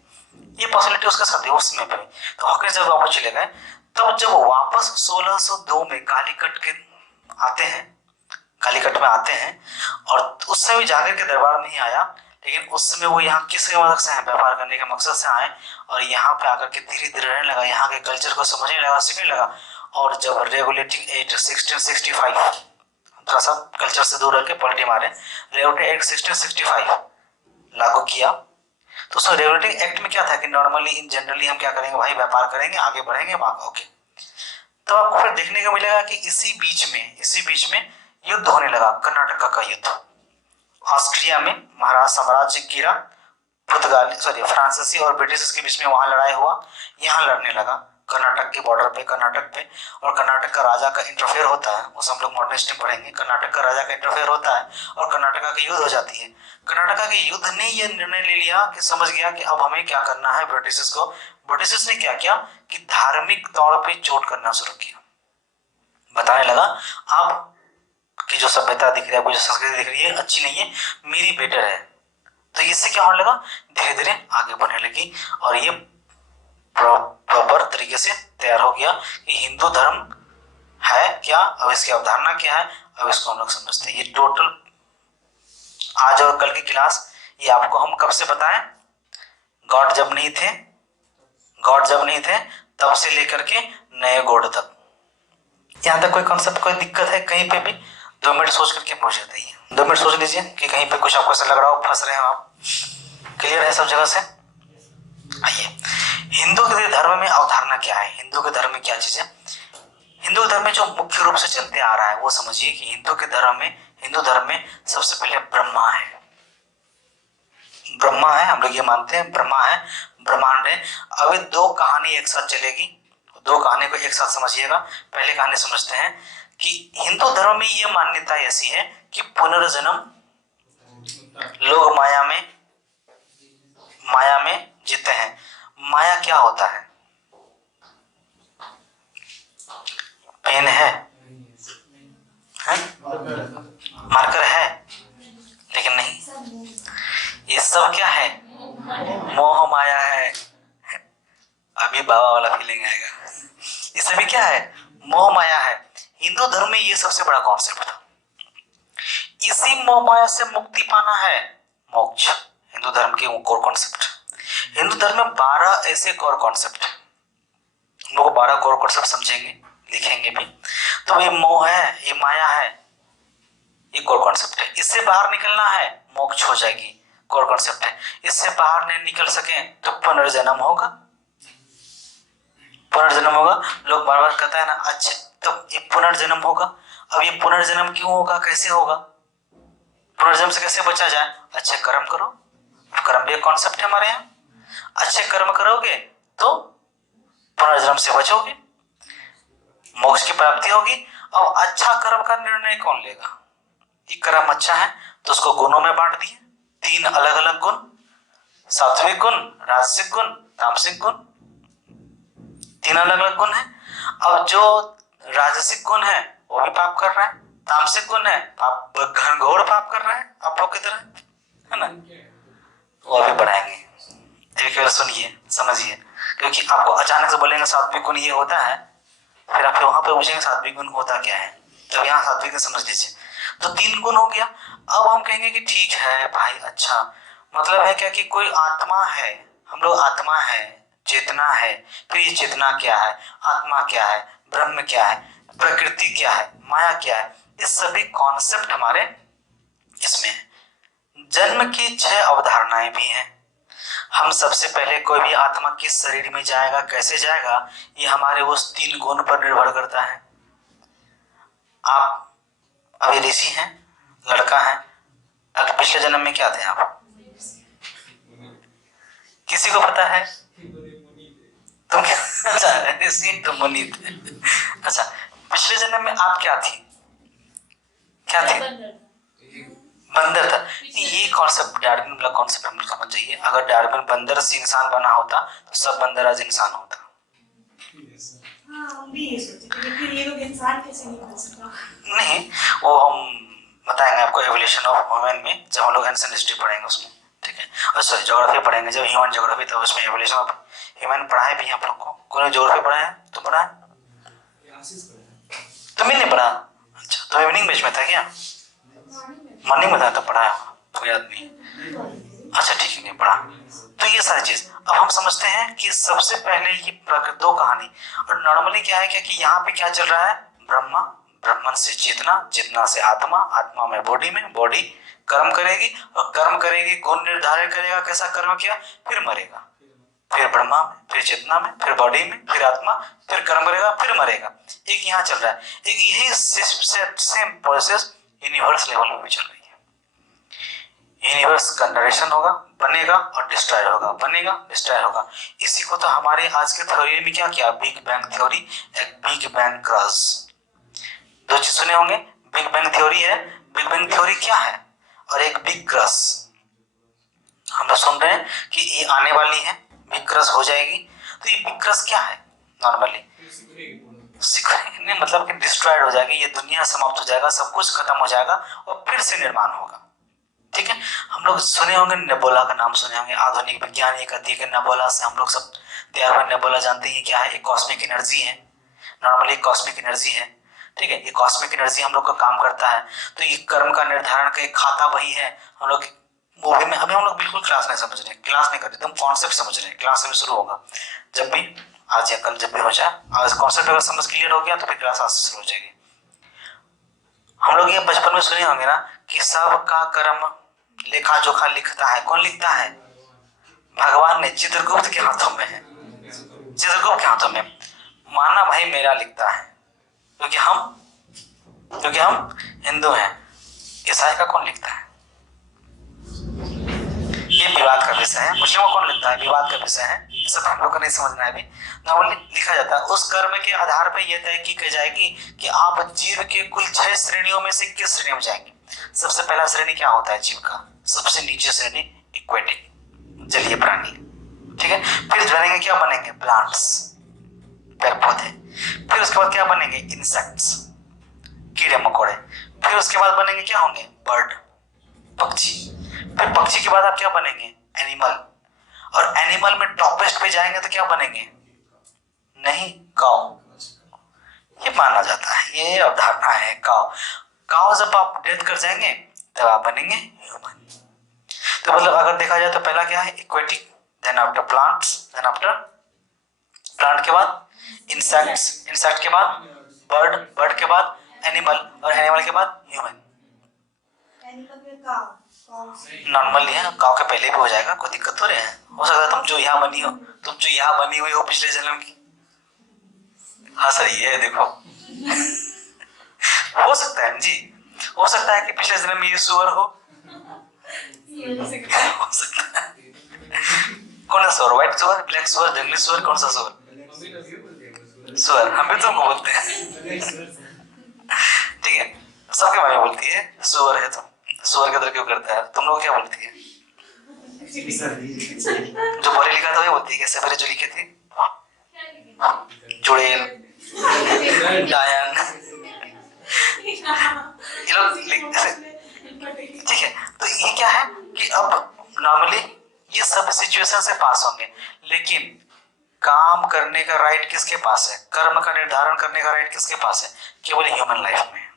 ये पॉसिबिलिटी उसके साथ है उस समय पे। तो हॉकिंस जब वापस चले गए, तब जब वापस 1602 में कालीकट में आते हैं, और उस समय जागर के दरबार नहीं आया, लेकिन उस समय वो यहाँ किस मकसद से है? व्यापार करने के मकसद से आए, और यहाँ पे आकर के धीरे धीरे रहने लगा, यहाँ के कल्चर को समझने लगा, सीखने लगा। और जब रेगुलेटिंग एक्ट 1665, थोड़ा सा कल्चर से दूर रह के पलटी मारे, रेगुलेटिंग एक्ट 1665 लागू किया, तो उस रेगुलेटिंग एक्ट में क्या था कि नॉर्मली इन जनरली हम क्या करेंगे भाई, व्यापार करेंगे, आगे बढ़ेंगे, ओके। तो आपको फिर देखने को मिलेगा कि इसी बीच में युद्ध होने लगा, कर्नाटक का युद्ध। ऑस्ट्रिया में महाराज साम्राज्य गिरा, फ्रांसीसी और ब्रिटिश के बीच में वहां लड़ाई हुआ, यहाँ लड़ने लगा कर्नाटक के बॉर्डर पे, और कर्नाटक का राजा का इंटरफेयर होता है, उस हम लोग मॉडर्निस्ट में पढ़ेंगे। कर्नाटक का राजा का इंटरफेयर होता है और कर्नाटक की युद्ध हो जाती है। कर्नाटक के युद्ध ने ये निर्णय ले लिया कि समझ गया कि अब हमें क्या करना है। ब्रिटिश ने क्या किया कि धार्मिक तौर पे चोट करना शुरू किया, बताने लगा अब की जो सभ्यता दिख रही है, आपको जो संस्कृति दिख रही है अच्छी नहीं है, मेरी बेटर है। तो इससे क्या होने लगा, धीरे धीरे आगे बढ़ने लगी, और ये प्रॉपर तरीके से तैयार हो गया कि हिंदू धर्म है क्या, अब इसकी अवधारणा क्या है, अब इसको हम लोग समझते हैं। ये टोटल आज और कल की क्लास ये आपको हम कब से बताएं, गॉड जब नहीं थे तब से लेकर के नए गॉड तक। यहाँ तक कोई कॉन्सेप्ट, कोई दिक्कत है कहीं पे भी? 2 मिनट सोच करके पहुंच जाते हैं, 2 मिनट सोच लीजिए कि कहीं पे कुछ आपको ऐसा लग रहा हो फंस रहे हो आप। क्लियर है सब जगह से? आइए, हिंदू के धर्म में अवधारणा क्या है, हिंदू के धर्म में क्या चीज है? हिंदू धर्म में जो मुख्य रूप से चलते आ रहा है वो समझिए कि हिंदू धर्म में सबसे पहले ब्रह्मा है, हम लोग ये मानते हैं ब्रह्मा है, ब्रह्मांड है। अब 2 कहानी एक साथ चलेगी, 2 कहानी को एक साथ समझिएगा। पहले कहानी समझते हैं कि हिंदू धर्म में ये मान्यता ऐसी है कि पुनर्जन्म, लोग माया में जीते हैं। माया क्या होता है? पेन है? मार्कर है? लेकिन नहीं, ये सब क्या है? मोह माया है। अभी बाबा वाला फीलिंग आएगा। ये सभी क्या है? मोह माया है। हिंदू धर्म में ये सबसे बड़ा कॉन्सेप्ट था। इसी मोह माया से मुक्ति पाना है मोक्ष, हिंदू धर्म के कोर कॉन्सेप्ट। हिंदू धर्म में 12 ऐसे कोर कॉन्सेप्ट, हम लोग 12 कोर कॉन्सेप्ट समझेंगे, लिखेंगे भी। तो ये मोह है, ये माया है, ये कोर कॉन्सेप्ट है। इससे बाहर निकलना है, मोक्ष हो जाएगी, कोर कॉन्सेप्ट है। इससे बाहर नहीं निकल सके तो पुनर्जन्म होगा। लोग बार बार कहता है ना, अच्छा तो ये पुनर्जन्म होगा। अब ये पुनर्जन्म क्यों होगा, कैसे होगा, पुनर्जन्म से कैसे बचा जाए? अच्छे कर्म करो, कर्म भी एक कॉन्सेप्ट है हमारे यहाँ। अच्छे कर्म करोगे तो पुनर्जन्म से बचोगे, मोक्ष की प्राप्ति होगी। अब अच्छा कर्म का निर्णय कौन लेगा? ये कर्म अच्छा है तो उसको गुणों में बांट दिए, 3 अलग अलग गुण, सात्विक गुण, राजसिक गुण, तामसिक गुण, 3 अलग अलग गुण है। अब जो राजसिक गुण है वो भी पाप कर रहा है, तामसिक गुण है पाप, घनघोर पाप कर रहा है आप लोग की तरह, है ना? वो अभी बढ़ाएंगे, एक बार सुनिए समझिए, क्योंकि आपको अचानक से बोलेंगे सात्विक गुण ये होता है, फिर आप वहां पे पूछेंगे सात्विक गुण होता क्या है। तो यहाँ सात्विक समझ लीजिए। तो 3 गुण हो गया। अब हम कहेंगे कि ठीक है भाई, अच्छा मतलब है क्या कि कोई आत्मा है, हम लोग आत्मा है, चेतना है, फिर ये चेतना क्या है, आत्मा क्या है, ब्रह्म क्या है, प्रकृति क्या है, माया क्या है, ये सभी कॉन्सेप्ट हमारे इसमें है। जन्म की 6 अवधारणाएं भी हैं। हम सबसे पहले कोई भी आत्मा किस शरीर में जाएगा, कैसे जाएगा, ये हमारे उस 3 गुण पर निर्भर करता है। आप अभी ऋषि हैं, लड़का है, अगर पिछले जन्म में क्या थे आप? किसी को पता है? तुम क्या? अच्छा ऋषि, तुम मुनि थे। अच्छा, पिछले जन्म में आप क्या थी? क्या थे? बंदर था। ये कॉन्सेप्ट डार्विन वाला कॉन्सेप्ट हम लोग समझ जाइए। अगर डार्विन बंदर से इंसान बना होता तो सब बंदर आज इंसान होता। हाँ, हम भी ये सोचे थे कि फिर ये लोग इंसान कैसे नहीं बन सका। नहीं, वो हम बताएंगे आपको एवोल्यूशन ऑफ ह्यूमन में, जब हम लोग एंशिएंट हिस्ट्री पढ़ेंगे उसमें, ठीक है। और सॉरी ज्योग्राफी पढ़ेंगे, जब ह्यूमन ज्योग्राफी, तो उसमें एवोल्यूशन ऑफ ह्यूमन पढ़ाए भी हैं आप लोग को। कोई ज्योग्राफी पढ़ा है? तो पढ़ा है? तुमने नहीं पढ़ा? अच्छा, तो इवनिंग बैच में था क्या? मॉर्निंग में था तो पढ़ा है, तो याद नहीं। अच्छा ठीक है, नहीं पढ़ा। तो ये सारी चीज अब हम समझते हैं कि सबसे पहले ये दो कहानी। और नॉर्मली क्या है कि यहाँ पे क्या चल रहा है? ब्रह्मा, ब्रह्मन से चेतना, चेतना से आत्मा, आत्मा में बॉडी कर्म करेगी, और कर्म करेगी, गुण निर्धारित करेगा कैसा कर्म किया, फिर मरेगा, फिर ब्रह्मा में, फिर चेतना में, फिर बॉडी में, फिर आत्मा, फिर कर्म करेगा, फिर मरेगा। एक यहाँ चल रहा है। एक यही सेम प्रोसेस यूनिवर्स लेवल में भी चल रही है। यूनिवर्स का नरेशन होगा, बनेगा और डिस्ट्रॉय होगा, बनेगा डिस्ट्रॉय होगा। इसी को तो हमारे आज के थ्योरी में क्या किया? बिग बैंग थ्योरी, एक बिग बैंग क्रश। 2 चीज सुने होंगे, बिग बैंग थ्योरी है, बिग बैंग थ्योरी क्या है, और एक बिग क्रश। हम लोग सुन रहे हैं कि ये आने वाली है, बिग क्रश हो जाएगी। तो ये बिग क्रश क्या है? नॉर्मली नहीं, मतलब कि डिस्ट्रॉयड हो जाएगी, ये दुनिया समाप्त हो जाएगा, सब कुछ खत्म हो जाएगा और फिर से निर्माण होगा। ठीक है, हम लोग सुने होंगे नेबुला का नाम सुने होंगे। आधुनिक विज्ञान ये कहती है कि नेबुला से हम लोग सब तैयार हुए। नेबुला जानते हैं क्या है? एक कॉस्मिक एनर्जी है, नॉर्मली कॉस्मिक एनर्जी है, ठीक है। ये कॉस्मिक एनर्जी हम लोग का काम करता है। तो ये कर्म का निर्धारण का एक खाता वही है। हम लोग मूवी में अभी हम लोग बिल्कुल क्लास नहीं समझ रहे, क्लास नहीं कर रहे, तुम कॉन्सेप्ट समझ रहे हैं। क्लास में शुरू होगा जब भी, आज या कल जब भी हो जाए, आज कॉन्सेप्ट अगर समझ क्लियर हो गया तो फिर क्लास आज से शुरू हो जाएगी। हम लोग ये बचपन में सुने होंगे ना कि सबका कर्म लेखा जोखा लिखता है। कौन लिखता है? भगवान ने, चित्रगुप्त के हाथों में है, चित्रगुप्त के हाथों में। माना भाई मेरा लिखता है, क्योंकि हम हिंदू हैं। ईसाई का कौन लिखता है? ये विवाद का विषय है। मुस्लिमों को कौन लिखता है? विवाद का विषय है। सब हम लोग को नहीं समझना है अभी। नॉर्मली लिखा जाता है। उस कर्म के आधार पर यह तय की जाएगी कि आप जीव के कुल 6 श्रेणियों में से किस श्रेणी में जाएंगे। सबसे पहला श्रेणी क्या होता है जीव का? सबसे नीचे श्रेणी एक्वेटिक, जलीय प्राणी, ठीक है। फिर बनेंगे क्या? बनेंगे प्लांट्स, पेड़ पौधे। फिर उसके बाद क्या बनेंगे? इंसेक्ट्स, कीड़े मकोड़े। फिर उसके बाद बनेंगे क्या होंगे? बर्ड, पक्षी। फिर पक्षी के बाद आप क्या बनेंगे? एनिमल। और एनिमल में टॉपेस्ट पे जाएंगे तो क्या बनेंगे? नहीं, काउ। ये माना जाता है, ये अवधारणा है काउ। काउ जब आप डेथ कर जाएंगे तब आप बनेंगे ह्यूमन। तो मतलब अगर देखा जाए तो पहला क्या है? Aquatic, then after plants, then after plant के बाद इंसेक्ट्स, इंसेक्ट के बाद बर्ड, बर्ड के बाद एनिमल, और एनिमल के बाद ह्यूमन। एनिमल में काऊ, नॉर्मली है, काउ के पहले भी हो जाएगा, कोई दिक्कत तो नहीं है। हो सकता है तुम जो यहाँ बनी हो, तुम जो यहाँ बनी हुई हो पिछले जन्म की। हाँ सही है, देखो हो सकता है जी, हो सकता है कि पिछले जन्म में ये सुअर हो सकता है। कौन सा सुअर? व्हाइट सुअर, ब्लैक सुअर, जंगली सुअर, कौन सा सुअर? सुअर, हम भी तुमको बोलते हैं, ठीक है। सबके माँ बोलती है सुअर है, तो सुअर की तरह क्यों करता है? तुम लोग क्या बोलती है? जो पढ़े लिखा था वही बोलती है। कैसे पहले जो लिखे थे? चुड़ैल, डायन, ये लोग ठीक है। तो ये क्या है कि अब नॉर्मली ये सब सिचुएशन से पास होंगे, लेकिन काम करने का राइट किसके पास है? कर्म का निर्धारण करने का राइट किसके पास है? केवल ह्यूमन लाइफ में।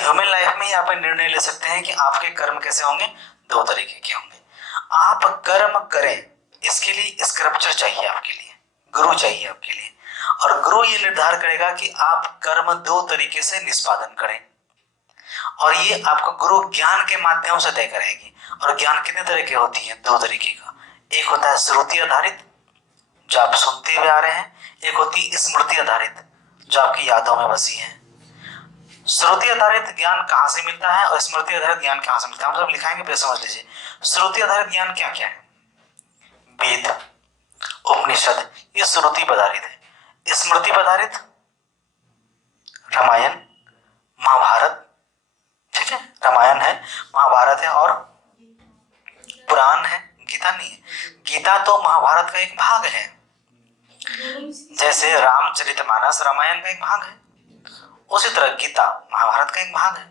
ह्यूमन लाइफ में ही आप निर्णय ले सकते हैं कि आपके कर्म कैसे होंगे, दो तरीके के होंगे। आप कर्म करें, इसके लिए स्क्रिप्चर चाहिए आपके लिए, गुरु चाहिए आपके लिए, और गुरु ये निर्धार करेगा कि आप कर्म दो तरीके से निष्पादन करें, और ये आपको गुरु ज्ञान के माध्यम से तय करेगी। और ज्ञान कितने तरह की होती है, दो तरीके का। एक होता है श्रुति आधारित, जो आप सुनते हुए आ रहे हैं, एक होती है स्मृति आधारित, जो आपकी यादों में बसी है। श्रुति आधारित ज्ञान कहाँ से मिलता है और स्मृति आधारित ज्ञान कहाँ से मिलता है, हम सब लिखाएंगे, फिर समझ लीजिए। श्रुति आधारित ज्ञान क्या क्या है? वेद, उपनिषद, ये श्रुति आधारित है। स्मृति आधारित रामायण, महाभारत, ठीक है, रामायण है, महाभारत है, और पुराण है, गीता नहीं है। गीता तो महाभारत का एक भाग है, जैसे रामचरितमानस रामायण का एक भाग है, उसी तरह गीता महाभारत का एक भाग है,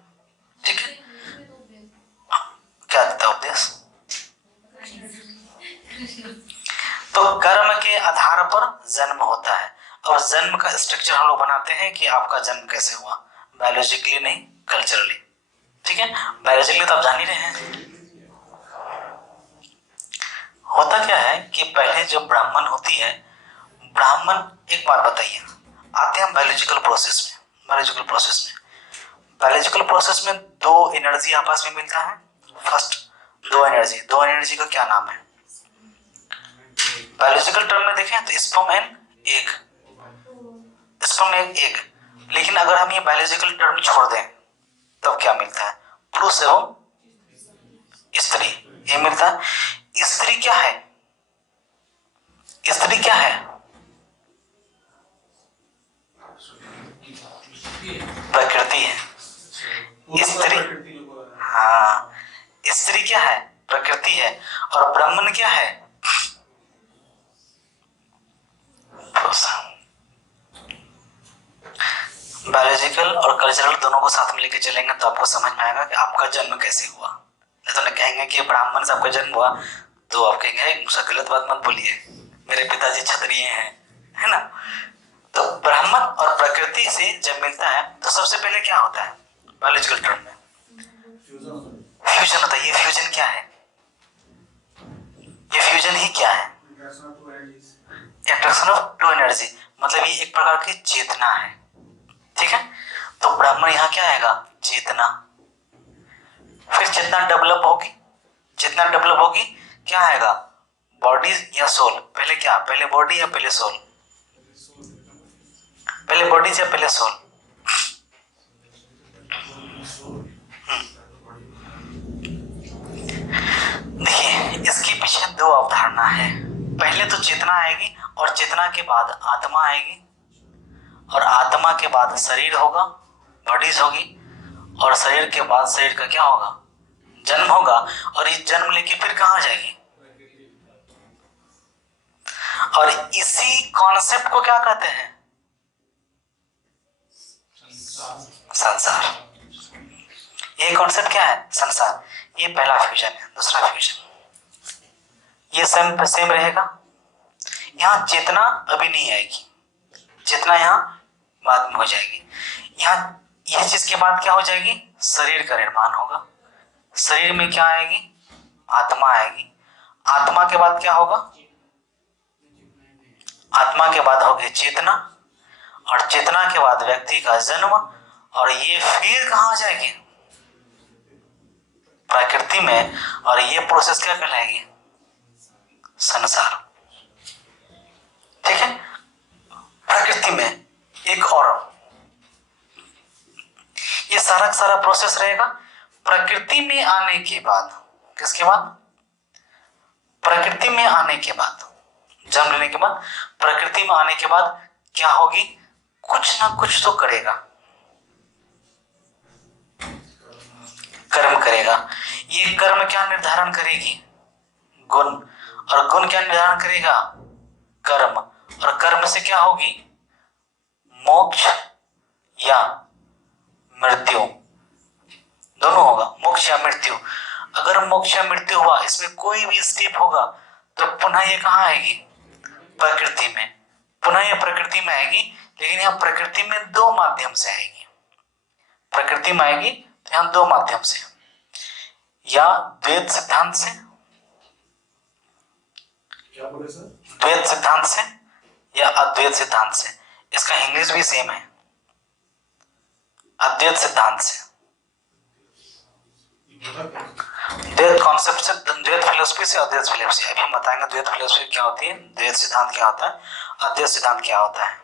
ठीक है। क्या देता है उपदेश? तो कर्म के आधार पर जन्म होता है, और जन्म का स्ट्रक्चर हम लोग बनाते हैं कि आपका जन्म कैसे हुआ, बायोलॉजिकली नहीं, कल्चरली, ठीक है। बायोलॉजिकली तो आप जान ही रहे हैं। होता क्या है कि पहले जो ब्राह्मण होती है, ब्राह्मण, एक बार बताइए, आते हैं बायोलॉजिकल प्रोसेस में। बायोलॉजिकल प्रोसेस में दो एनर्जी आपस में मिलता है। फर्स्ट, दो एनर्जी का क्या नाम है? बायोलॉजिकल टर्म में देखें तो स्पर्म एंड एग, लेकिन अगर हम ये बायोलॉजिकल टर्म छोड़ दें तब क्या मिलता है? पुरुष एवं स्त्री, ये मिलता है। स्त्री क्या है? प्रकृति है। स्त्री क्या है? प्रकृति है। और ब्राह्मण क्या है? बायोलॉजिकल और कल्चरल दोनों को साथ में लेके चलेंगे तो आपको समझ में आएगा कि आपका जन्म कैसे हुआ। नहीं तो कहेंगे कि ब्राह्मण से आपका जन्म हुआ तो आप कहेंगे मुझसे गलत बात मत बोलिए, मेरे पिताजी क्षत्रिय हैं, है ना। तो ब्राह्मण और प्रकृति से जब मिलता है तो सबसे पहले क्या होता है बायोलॉजिकल टर्म में? फ्यूजन होता है। ये फ्यूजन क्या है? ये फ्यूजन ही क्या है? अट्रैक्शन ऑफ टू एनर्जी, मतलब ये एक प्रकार की चेतना है, ठीक है। तो ब्राह्मण यहाँ क्या आएगा? चेतना। फिर चेतना डेवलप होगी, क्या आएगा? बॉडी या सोल। पहले क्या? पहले बॉडी या पहले सोल? पहले बॉडी या पहले सोल? देखिए, इसके पीछे दो अवधारणा है। पहले तो चेतना आएगी, और चेतना के बाद आत्मा आएगी, और आत्मा के बाद शरीर होगा, बॉडीज होगी, और शरीर के बाद शरीर का क्या होगा? जन्म होगा। और ये जन्म लेके फिर कहाँ जाएगी? और इसी कॉन्सेप्ट को क्या कहते हैं? संसार। ये कॉन्सेप्ट क्या है? संसार। ये पहला फ्यूजन है। दूसरा फ्यूजन ये सेम रहेगा। यहाँ चेतना अभी नहीं आएगी, चेतना यहाँ बाद में हो जाएगी। यहाँ यह चीज के बाद क्या हो जाएगी? शरीर का निर्माण होगा। शरीर में क्या आएगी? आत्मा आएगी। आत्मा के बाद क्या होगा? आत्मा के बाद होगी चेतना, और चेतना के बाद व्यक्ति का जन्म, और ये फिर कहाँ जाएगी? प्रकृति में। और ये प्रोसेस क्या कहलाएगी? संसार, ठीक है। प्रकृति में एक और ये सारा प्रोसेस रहेगा। प्रकृति में आने के बाद, किसके बाद? प्रकृति में आने के बाद, जन्म लेने के बाद, प्रकृति में आने के बाद क्या होगी? कुछ ना कुछ तो करेगा, कर्म करेगा। ये कर्म क्या निर्धारण करेगी? गुण। और गुण क्या निर्धारण करेगा? कर्म। और कर्म से क्या होगी? मोक्ष या मृत्यु, दोनों होगा, मोक्ष या मृत्यु। अगर मोक्ष या मृत्यु हुआ, इसमें कोई भी स्टेप होगा तो पुनः ये कहाँ आएगी? प्रकृति में। पुनः ये प्रकृति में आएगी, लेकिन यहाँ प्रकृति में दो माध्यम से आएगी। प्रकृति में आएगी तो यहाँ दो माध्यम से, या द्वैत सिद्धांत से, क्या बोले सर? द्वैत सिद्धांत से या अद्वैत सिद्धांत से। इसका इंग्लिश भी सेम है, अद्वैत सिद्धांत से। द्वैत कॉन्सेप्ट से, द्वैत फिलोसफी से अद्वैत फिलोसफी। अभी हम बताएंगे द्वैत फिलोसफी क्या होती है, द्वैत सिद्धांत क्या होता है, अद्वैत सिद्धांत क्या होता है।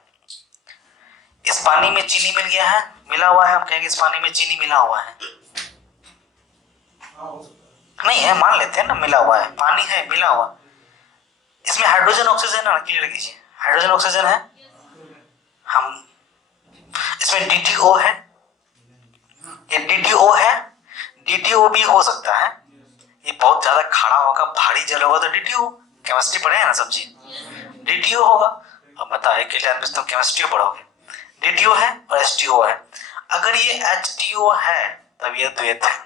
इस पानी में चीनी मिल गया है, मिला हुआ है, हम कहेंगे इस पानी में चीनी मिला हुआ है। नहीं है, मान लेते हैं ना मिला हुआ है, पानी है मिला हुआ। इसमें हाइड्रोजन ऑक्सीजन है, क्लियर कीजिए, हाइड्रोजन ऑक्सीजन है। हम इसमें DTO है, ये DTO है, DTO भी हो सकता है। ये बहुत ज्यादा खारा होगा, भारी जल होगा तो DTO, केमिस्ट्री पढ़े हैं ना सब्जी, DTO होगा। अब बताए के लिए तुम केमिस्ट्री पढ़ोगे, DTO है और HTO है। अगर ये HTO है तब ये द्वैत है,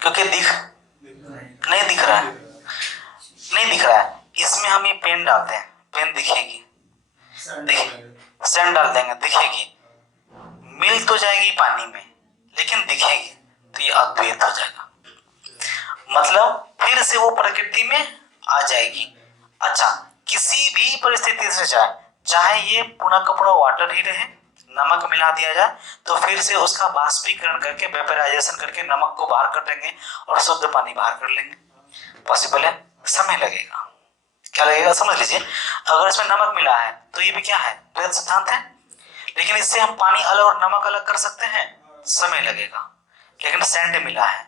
क्योंकि नहीं दिख रहा है, नहीं दिख रहा है। इसमें हम ये पेन डालते हैं, पेन दिखेगी, सैंड डाल देंगे दिखेगी, मिल तो जाएगी पानी में लेकिन दिखेगी, तो ये अद्वैत हो जाएगा। मतलब फिर से वो प्रकृति में आ जाएगी। अच्छा, किसी भी परिस्थिति से चाहे ये पूरा का पूरा वाटर ही रहे, नमक मिला दिया जाए तो फिर से उसका बाष्पीकरण करके, वेपराइजेशन करके नमक को बाहर कर देंगे और शुद्ध पानी बाहर कर लेंगे। पॉसिबल है, समय लगेगा। क्या लगेगा समझ लीजिए। अगर इसमें नमक मिला है तो ये भी क्या है, द्वैत सिद्धांत है। लेकिन इससे हम पानी अलग और नमक अलग कर सकते हैं, समय लगेगा। लेकिन सैंड मिला है,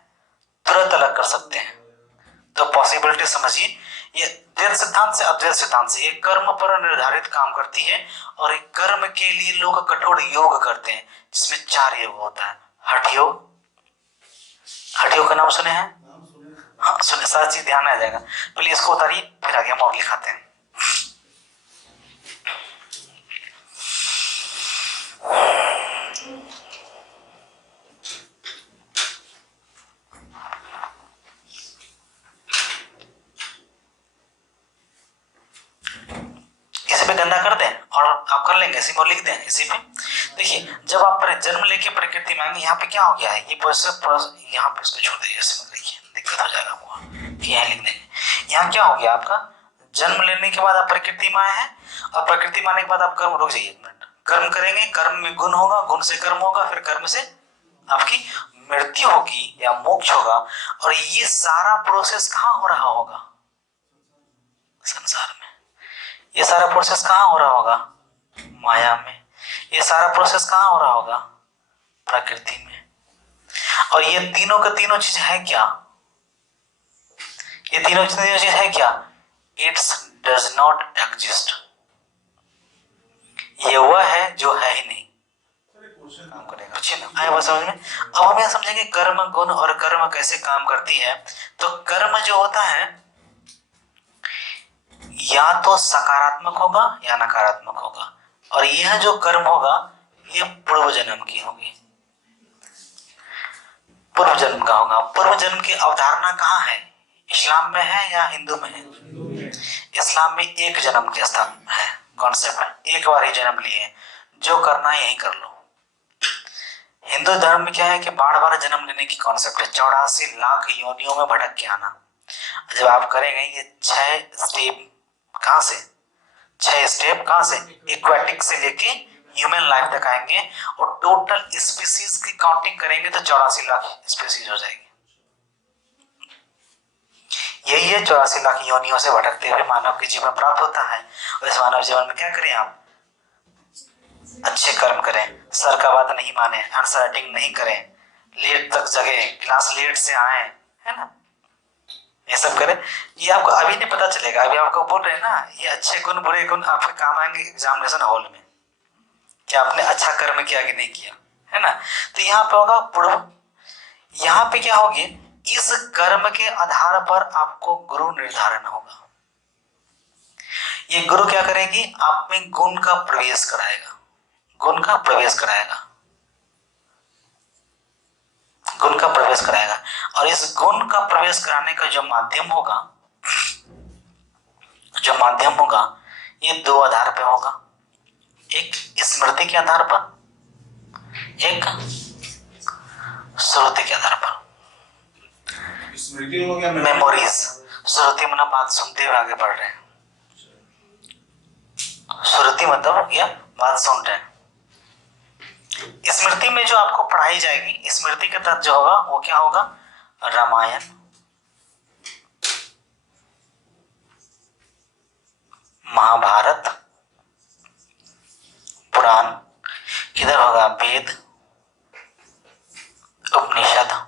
तुरंत अलग कर सकते हैं। तो पॉसिबिलिटी समझिए, ये द्वैत सिद्धांत से अद्वैत सिद्धांत से, ये कर्म पर निर्धारित काम करती है। और एक कर्म के लिए लोग कठोर योग करते हैं, जिसमें 4 योग होता है। हठ योग, हठ योग का नाम सुने हैं? हाँ सुने, सारी चीज ध्यान आ जाएगा। पहले इसको उतारिए, फिर आगे हम और लिखाते हैं। गंदा कर दें और आप कर लेंगे, इसी में लिख दें इसी पे। देखिए, जब आप जन्म लेके प्रकृति में आएंगे, यहाँ पे क्या हो गया है, ये प्रोसेस यहाँ पे उसको छोड़ दीजिए, समझ लीजिए, दिक्कत हो जाएगा आपको, यहाँ लिख देंगे। यहाँ क्या हो गया आपका, जन्म लेने के बाद आप प्रकृति में आए हैं, और प्रकृति में आने के बाद आप कर्म, रुक जाइए एक मिनट, कर्म करेंगे, कर्म में गुण होगा, गुण से कर्म होगा, फिर कर्म से आपकी मृत्यु होगी या मोक्ष होगा। और ये सारा प्रोसेस कहाँ हो रहा होगा, संसार में। ये सारा प्रोसेस कहाँ हो रहा होगा, माया में। ये सारा प्रोसेस कहाँ हो रहा होगा, प्रकृति में। और ये तीनों का तीनों चीज है क्या, ये तीनों चीज है क्या, इट्स डज नॉट एग्जिस्ट। ये वह है जो है ही नहीं, काम करेगा। अच्छी ना आए बात समझ में। अब हम यह समझेंगे कर्म, गुण और कर्म कैसे काम करती है। तो कर्म जो होता है या तो सकारात्मक होगा या नकारात्मक होगा। और यह जो कर्म होगा ये पूर्व जन्म की होगी, पूर्व जन्म का होगा। पूर्व जन्म की अवधारणा कहाँ है, इस्लाम में है या हिंदू में है? इस्लाम में एक जन्म के स्थान है कॉन्सेप्ट, एक बार ही जन्म लिए, जो करना है यही कर लो। हिंदू धर्म में क्या है कि बार बार जन्म लेने की कॉन्सेप्ट है, 84 लाख योनियों में भटक के आना। जब आप करेंगे ये 6 स्टेप, कहां से 6 स्टेप, कहां से, एक्वाटिक से लेके ह्यूमन लाइफ तक आएंगे, और टोटल स्पीसीज की काउंटिंग करेंगे तो 84 लाख स्पीसीज हो जाएगी। यही है 84 लाख योनियों से भटकते हुए मानव के जीवन प्राप्त होता है। और इस मानव जीवन में क्या करें आप, अच्छे कर्म करें, सर का बात नहीं माने, आंसर राइटिंग नहीं करें, लेट तक जगे, क्लास लेट से आए, है ना, ये सब करें। ये आपको अभी नहीं पता चलेगा, अभी आपको बोल रहे हैं ना, ये अच्छे गुण बुरे गुण आपके काम आएंगे एग्जामिनेशन हॉल में, कि आपने अच्छा कर्म किया कि नहीं किया, है ना। तो यहाँ पे होगा पूर्व, यहाँ पे क्या होगी, इस कर्म के आधार पर आपको गुरु निर्धारण होगा। ये गुरु क्या करेगी, आप में गुण का प्रवेश कराएगा, गुण का प्रवेश कराएगा, गुण का प्रवेश कराएगा। और इस गुण का प्रवेश कराने का जो माध्यम होगा, जो माध्यम होगा, ये 2 आधार पे होगा। एक स्मृति के आधार पर, स्मृति हो गया, मेमोरीज। श्रुति मतलब बात सुनते हुए आगे बढ़ रहे हैं। श्रुति मतलब हो गया बात सुन रहे हैं। स्मृति में जो आपको पढ़ाई जाएगी, स्मृति के तहत जो होगा वो क्या होगा? रामायण, महाभारत, पुराण, इधर होगा वेद, उपनिषद,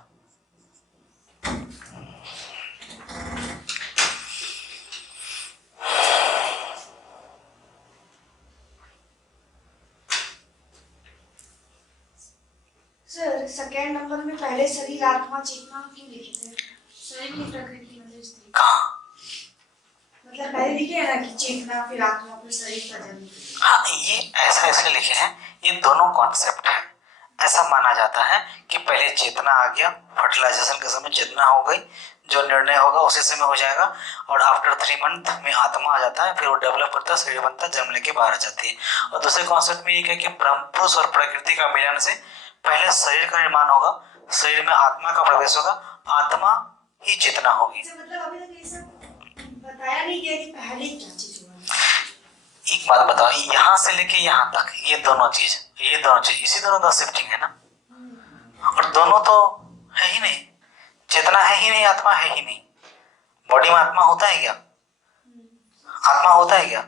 सर सेकेंड नंबर में पहले शरीर आत्मा चेतना क्यों लिखे थे? शरीर की प्रकृति मतलब स्त्री। कहाँ? मतलब पहले लिखे है ना कि चेतना फिर आत्मा फिर शरीर का जन्म। हाँ, ये ऐसा इसलिए लिखे हैं, ये दोनों कॉन्सेप्ट है। ऐसा माना जाता है कि पहले चेतना आ गया, फर्टिलाइजेशन के समय चेतना हो गई, जो निर्णय होगा उसी समय हो जाएगा, और आफ्टर 3 मंथ में आत्मा आ जाता है, फिर वो डेवलप करता है, शरीर बनता है, जन्म लेके बाहर आ जाती है। और दूसरे कॉन्सेप्ट में ये है कि ब्रह्म पुरुष और प्रकृति का मिलन से पहले शरीर का निर्माण होगा, शरीर में आत्मा का प्रवेश होगा, आत्मा ही चेतना होगी। अच्छा, मतलब अभी तक ये सब बताया नहीं गया कि पहले क्या चीज हुआ। एक बात बताओ, यहाँ से लेके यहाँ तक ये दोनों चीज इसी दोनों का शिफ्टिंग है ना, और दोनों तो है ही नहीं, चेतना है ही नहीं, आत्मा है ही नहीं। बॉडी में आत्मा होता है क्या? आत्मा होता है क्या?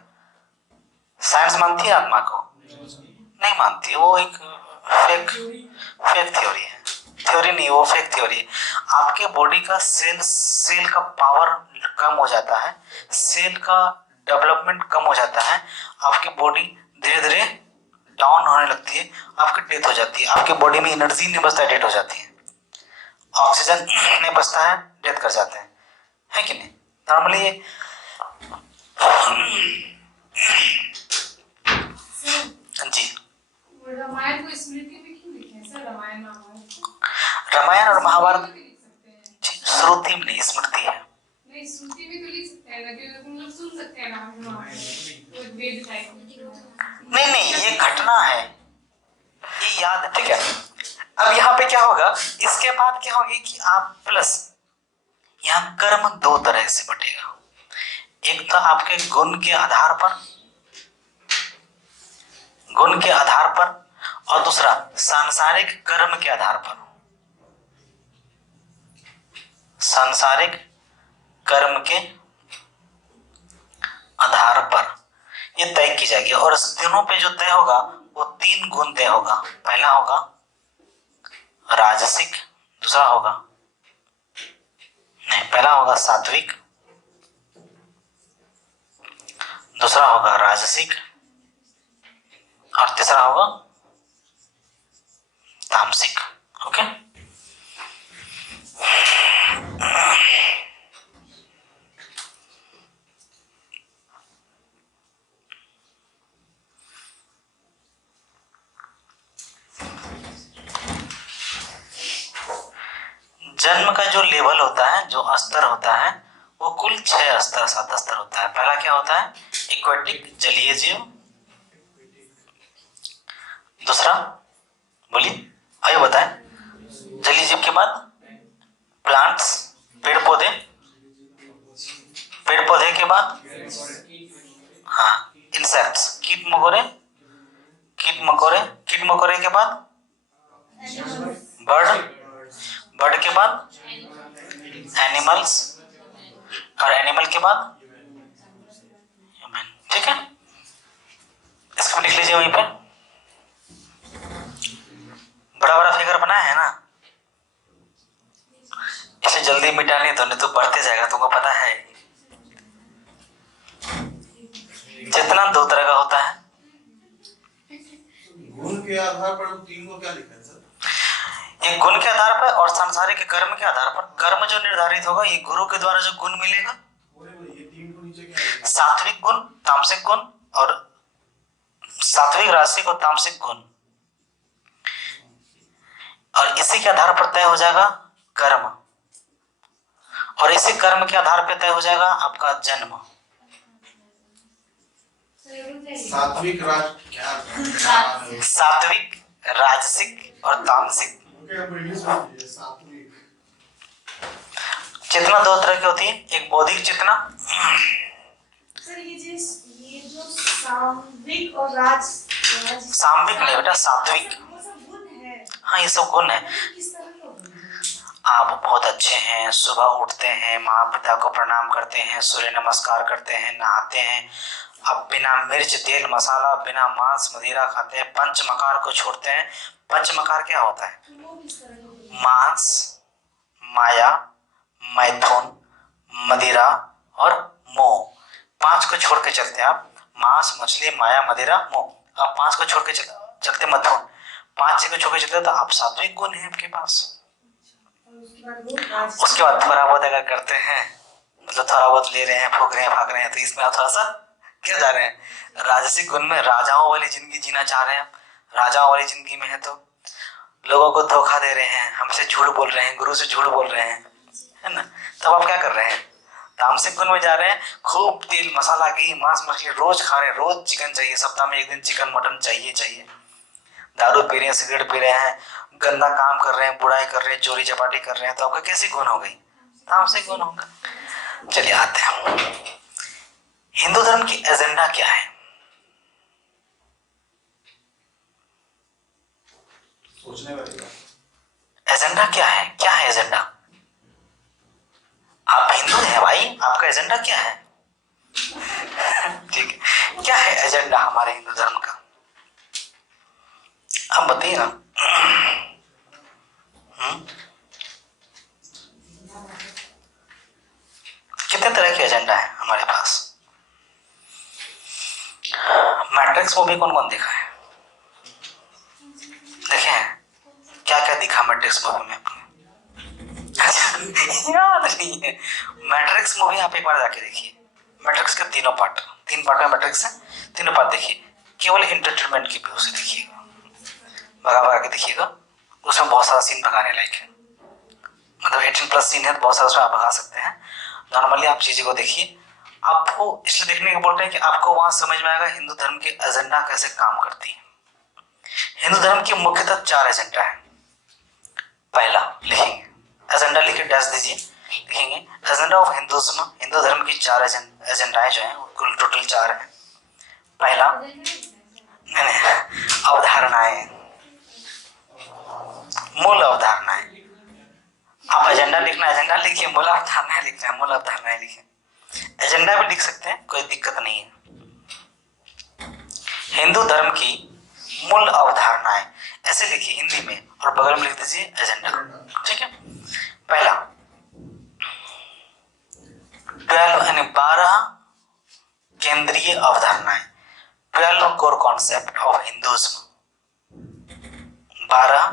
साइंस मानती है आत्मा को? नहीं मानती, वो एक फेक थ्योरी है। थ्योरी नहीं, वो फेक थ्योरी है। आपके बॉडी का सेल का पावर कम हो जाता है, सेल का डेवलपमेंट कम हो जाता है, आपकी बॉडी धीरे धीरे डाउन होने लगती है, आपकी डेथ हो जाती है। आपके बॉडी में एनर्जी नहीं बचता, डेथ हो जाती है। ऑक्सीजन नहीं बचता है, डेथ कर जाते हैं, है कि नहीं? नॉर्मली ये जी। रामायण को स्मृति में क्यों लिखे हैं सर? रामायण महाभारत रामायण और महाभारत तो लिख सकते हैं। श्रुति में नहीं, स्मृति है। नहीं, स्मृति में तो लिख सकते हैं ना, कि हम लोग सुन सकते हैं रामायण महाभारत, वो वेद टाइप। नहीं, ये घटना है, ये याद है, ठीक है। अब यहाँ पे क्या होगा, इसके बाद क्या होगी कि आप प्लस यहाँ कर्म 2 तरह से बटेगा। एक तो आपके गुण के आधार पर, और दूसरा सांसारिक कर्म के आधार पर। सांसारिक कर्म के आधार पर ये तय की जाएगी, और इस तीनों पे जो तय होगा वो 3 गुण तय होगा। पहला होगा राजसिक, दूसरा होगा नहीं, पहला होगा सात्विक, दूसरा होगा राजसिक, और तीसरा होगा तामसिक। ओके, जन्म का जो लेवल होता है, जो स्तर होता है, वो कुल 6 स्तर 7 स्तर होता है। पहला क्या होता है? एक्वेटिक, जलीय जीव। दूसरा बोलिए, आइए बताएं। जलीय जीव के बाद प्लांट्स, पेड़ पौधे के बाद हाँ इंसेक्ट्स, कीट मकोड़े के बाद बर्ड के बाद एनिमल्स, और एनिमल के बाद ह्यूमन। ठीक है, इसको लिख लीजिए वहीं पे। बड़ा बड़ा फिगर बनाया है ना, इसे जल्दी मिटाने तो, नहीं तो बढ़ते जाएगा, तुमको पता है। चेतना 2 तरह का होता है। गुण के आधार पर 3 को क्या लिखा है सर? एक गुण के आधार पर और सांसारिक के कर्म के आधार पर। कर्म जो निर्धारित होगा, ये गुरु के द्वारा जो गुण मिलेगा, ये 3 को नीचे क्या है? सात्विक गुण, तामसिक गुण, और सात्विक, राजसिक और तामसिक गुण, और इसी के आधार पर तय हो जाएगा कर्म, और इसी कर्म के आधार पर तय हो जाएगा आपका जन्म। सात्विक सात्विक, राजसिक और तामसिक। चेतना दो तरह की होती है, एक बौद्धिक चेतना, सर ये जो सात्विक और सात्विक नहीं बेटा, सात्विक, वो सब गुण है। हाँ ये सब गुण है। किस तरह का गुण है? आप बहुत अच्छे हैं, सुबह उठते हैं, माँ पिता को प्रणाम करते हैं, सूर्य नमस्कार करते हैं, नहाते हैं, अब बिना मिर्च तेल मसाला बिना मांस मदिरा खाते हैं, पंच मकार को छोड़ते हैं। पंच मकार क्या होता है? वो किस तरह का गुण है? मांस, माया, मैथुन, मदिरा और मोह, पांच को छोड़ के चलते हैं आप। मांस, मछली, माया, मदिरा, मोह, आप पांच को छोड़ के चलते मैथुन, पांच को छोड़ के चलते तो आप सात्विक गुण है आपके पास। उसके बाद थोड़ा बहुत अगर करते हैं, मतलब थोड़ा बहुत ले रहे हैं, फूक रहे हैं, भाग रहे हैं, तो इसमें आप थोड़ा सा क्या जा रहे हैं, राजसिक गुण में राजाओं वाली जिंदगी जीना चाह रहे हैं। राजाओं वाली जिंदगी में है तो लोगों को धोखा दे रहे हैं, हमसे झूठ बोल रहे हैं, गुरु से झूठ बोल रहे हैं, है ना। तब आप क्या कर रहे हैं? तामसिक गुण में जा रहे हैं, खूब तेल मसाला घी मांस मछली रोज खा रहे हैं, रोज चिकन चाहिए, सप्ताह में एक दिन चिकन मटन चाहिए। दारू पी रहे हैं, सिगरेट पी रहे हैं, गंदा काम कर रहे हैं, बुराई कर रहे हैं, चोरी चपाटी कर रहे हैं, तो आपका कैसी गुण हो गई? तामसिक गुण होगा। चलिए आते हैं, हिंदू धर्म की एजेंडा क्या है? सोचने वाली बात। एजेंडा क्या है? क्या है एजेंडा? आप हिंदू हैं भाई, आपका एजेंडा क्या है? ठीक है, क्या है एजेंडा हमारे हिंदू धर्म का? आप बताइए ना। कितने तरह के एजेंडा है हमारे पास? मैट्रिक्स मूवी कौन कौन देखा है? देखे हैं? क्या क्या दिखा मैट्रिक्स मूवी में आपने? याद नहीं है। मैट्रिक्स मूवी आप एक बार जाके देखिए। मैट्रिक्स के तीन पार्ट में मैट्रिक्स है, तीनों पार्ट देखिए, केवल एंटरटेनमेंट की व्यू से देखिएगा, भगा के देखिएगा। उसमें बहुत सारा सीन भगाने लायक है, मतलब 18+ सीन है, तो बहुत सारा उसमें आप भगा सकते हैं। नॉर्मली आप चीज़ों को देखिए, आपको इसलिए देखने को बोल रहे हैं कि आपको वहां समझ में आएगा हिंदू धर्म की एजेंडा कैसे काम करती है। हिंदू धर्म की मुख्यतः 4 एजेंडा है। पहला लिखेंगे, एजेंडा लिखे डैश दीजिए, लिखेंगे एजेंडा ऑफ हिंदुज्म। हिंदू धर्म की 4 एजेंडाएं जो हैं, कुल टोटल 4 है। पहला अवधारणाएं, मूल अवधारणाएं। आप एजेंडा लिखना, एजेंडा लिखिए, मूल अवधारणाएं लिखना है, मूल अवधारणाएं लिखिए। एजेंडा भी लिख सकते हैं, कोई दिक्कत नहीं है। हिंदू धर्म की मूल अवधारणाएं ऐसे लिखिए हिंदी में, और बगल में लिख दीजिए एजेंडा। ठीक है, पहला 12 केंद्रीय अवधारणाएं, 12 कोर कॉन्सेप्ट ऑफ हिंदुइज्म, 12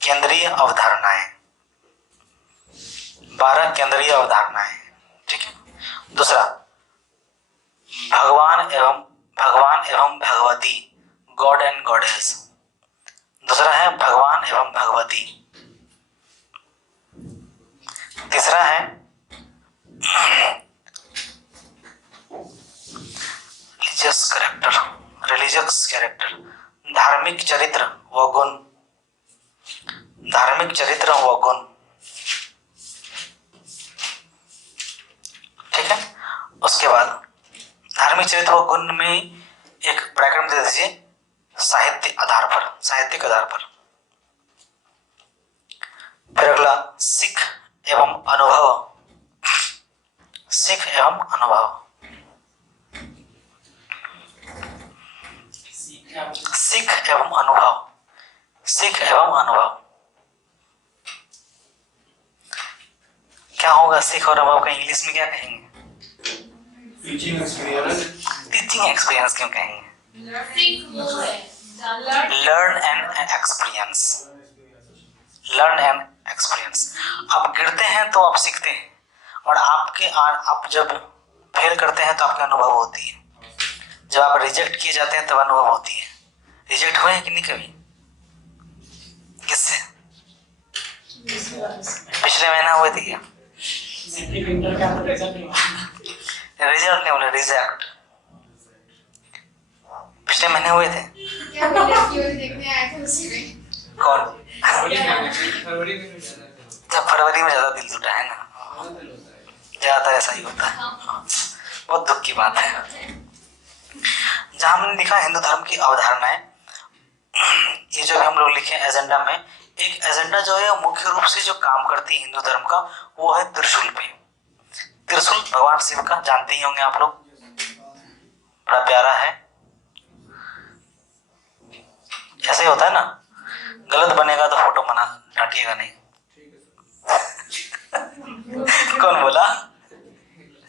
केंद्रीय अवधारणाएं, 12 केंद्रीय अवधारणाएं। ठीक है, दूसरा भगवान एवं भगवती, गॉड एंड गॉडेस। दूसरा है भगवान एवं भगवती। तीसरा है रिलीजियस कैरेक्टर, धार्मिक चरित्र व गुण, धार्मिक चरित्र व गुण। ठीक है, उसके बाद धार्मिक चरित्र व गुण में एक ब्रैकेट दे दीजिए, साहित्य आधार पर, साहित्यिक आधार पर। फिर अगला सिख एवं अनुभव, सिख एवं अनुभव, सिख एवं अनुभव, सिख एवं अनुभव। क्या होगा सिख और अनुभव का इंग्लिश में क्या कहेंगे? Teaching experience. टीचिंग एक्सपीरियंस क्यों कहेंगे? Learn and experience, learn and experience. आप गिरते हैं तो आप सीखते हैं, और आप जब फेल करते हैं तो आपका अनुभव होती है। जब आप रिजेक्ट किए जाते हैं तब अनुभव होती है। रिजेक्ट हुए हैं कि नहीं कभी? किससे? पिछले महीना हुए थे क्या? रिजल्ट नहीं बोले, रिजेक्ट। पिछले महीने हुए थे। क्या मैं लड़की वाली देखने आए थे उसी में? कौन? जब फरवरी में ज्यादा दिल टूटा है ना, ज्यादातर ऐसा ही होता है। बहुत दुख की बात है। जहां हमने लिखा हिंदू धर्म की अवधारणाएं, ये जो हम लोग लिखे एजेंडा में, एक एजेंडा जो है मुख्य रूप से जो काम करती है हिंदू धर्म का, वो है त्रिशूल पे। त्रिशूल भगवान शिव का जानते ही होंगे आप लोग, बड़ा प्यारा है। ऐसे ही होता है ना, गलत बनेगा तो फोटो मना डांटिएगा नहीं। कौन बोला?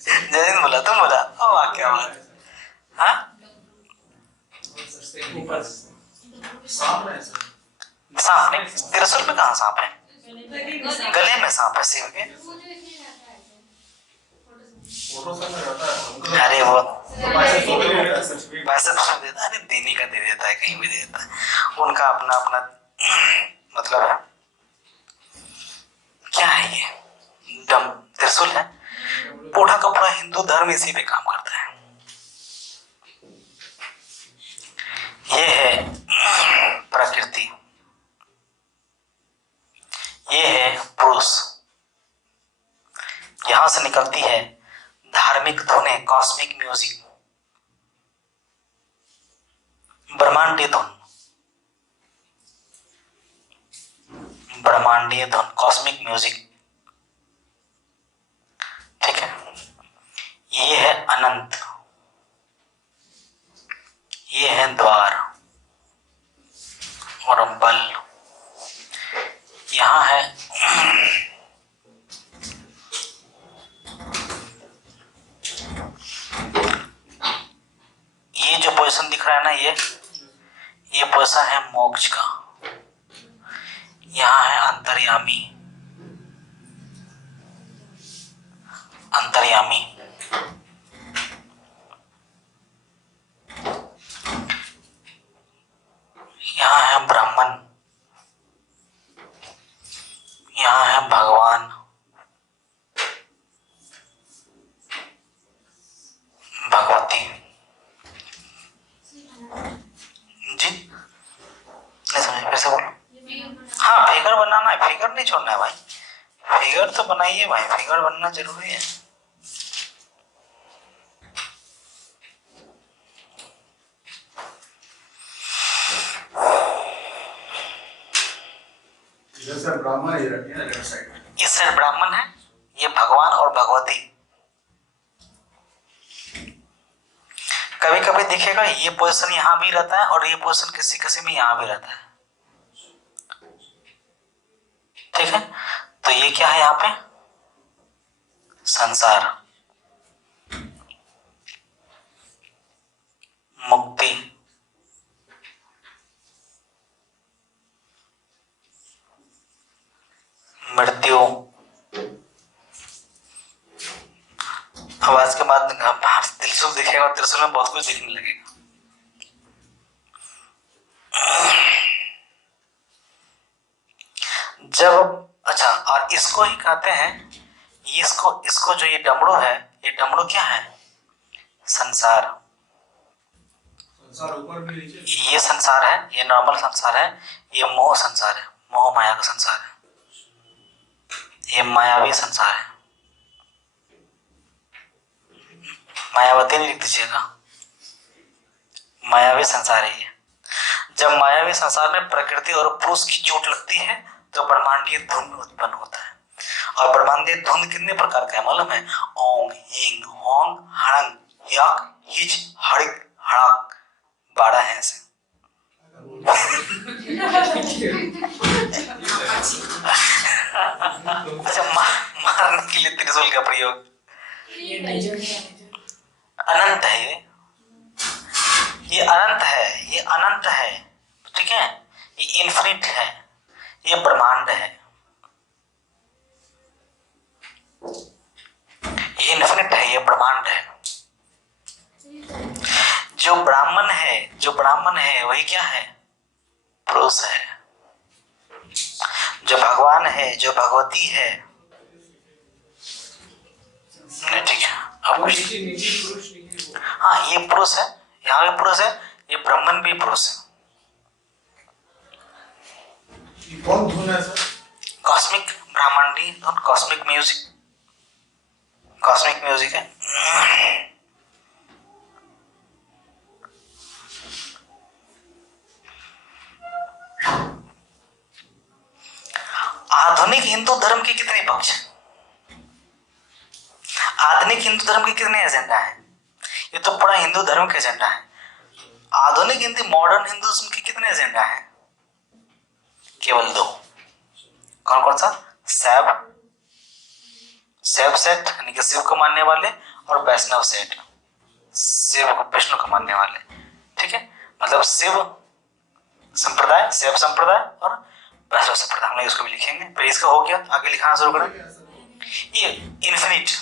जयदीन बोला, तुम बोला? ओ वाह, क्या बात। हाँ, सांप है सर। सांप नहीं, त्रिशूल पे कहाँ सांप है? गले में सांप है शिव के। फोटो सर में रहता है। अरे वो बाइसेप्स को भी ले रहा है सच में। बाइसेप्स में देता है, अरे देने का दे देता है, कहीं भी दे देता है। उनका अपना अपना मतलब है। क्या है ये? दम त्रिशूल है। पूरा का पूरा हिंदू धर्म इसी पे काम करता है। ये है प्रकृति, ये है पुरुष। यहां से निकलती है धार्मिक धुनें, कॉस्मिक म्यूजिक, ब्रह्मांडीय धुन, ब्रह्मांडीय धुन, कॉस्मिक म्यूजिक। ठीक है, ये है अनंत, ये है द्वार और बल। यहां है ये जो पोजीशन दिख रहा है ना, ये पोजीशन है मोक्ष का। यहाँ है अंतर्यामी, अंतर्यामी। यहाँ है ब्राह्मण, यहाँ है भगवान, भगवती। जी नहीं समझ, फिर से बोलो। हाँ, फिगर बनाना है, फिगर नहीं छोड़ना है भाई। फिगर तो बनाइए भाई, फिगर बनना जरूरी है। इधर से ब्राह्मण ही रखिए ना लेफ्ट साइड। इस साइड ब्राह्मण है, ये भगवान और भगवती। कभी कभी दिखेगा ये पोजीशन यहाँ भी रहता है और ये पोजीशन किसी किसी में यहाँ भी रहता है। ठीक है, तो ये क्या है यहाँ पे? संसार, मुक्ति, मृत्यु। आवाज के बाद त्रिशूल दिखेगा और त्रिशूल में बहुत कुछ दिखने लगेगा। जब अच्छा, और इसको ही कहते हैं, इसको जो ये डमरू है, ये डमरू क्या है? संसार। संसार ऊपर भी नीचे। ये संसार है, ये नॉर्मल संसार है, ये मोह संसार है, मोह माया का संसार है, ये मायावी संसार है। मायावती नहीं लिख दीजिएगा, मायावी संसार है ये। जब मायावी संसार में प्रकृति और पुरुष की चोट लगती है तो ब्रह्मांडीय धुन उत्पन्न होता है। और ब्रह्मांडीय धुन कितने प्रकार का है मालूम है? ओंग, हिंग, होंग, हड़ंग, यक, हिच, हड़िक, हड़क, 12 है ऐसे। अच्छा, मारने के लिए त्रिशूल का प्रयोग। अनंत है ये अनंत है, ये अनंत है। ठीक है, ये इन्फिनिट है, ये ब्रह्मांड है, ये इन्फिनिट है, ये ब्रह्मांड है। जो ब्राह्मण है वही क्या है? पुरुष है। जो भगवान है, जो भगवती है, ठीक है। अब कुछ हाँ, ये पुरुष है, यहाँ भी पुरुष है, ये ब्राह्मण भी पुरुष है। कौन धुन है सर? कॉस्मिक ब्रह्मांडी धुन, कॉस्मिक म्यूजिक। कॉस्मिक म्यूजिक है। आधुनिक हिंदू धर्म के कितने पक्ष हैं? आधुनिक हिंदू धर्म के कितने एजेंडा है? ये तो पूरा हिंदू धर्म का एजेंडा है। आधुनिक हिंदू मॉडर्न हिंदुइज्म के कितने एजेंडा है? केवल 2। कौन कौन सा? शैव सेट यानी कि शिव को मानने वाले, और वैष्णव सेट शिव को विष्णु को मानने वाले। ठीक है, मतलब शिव संप्रदाय, शैव संप्रदाय और वैष्णव संप्रदाय। हम लोग इसको भी लिखेंगे। फिर इसका हो गया, आगे लिखाना शुरू करें। ये इन्फिनिटी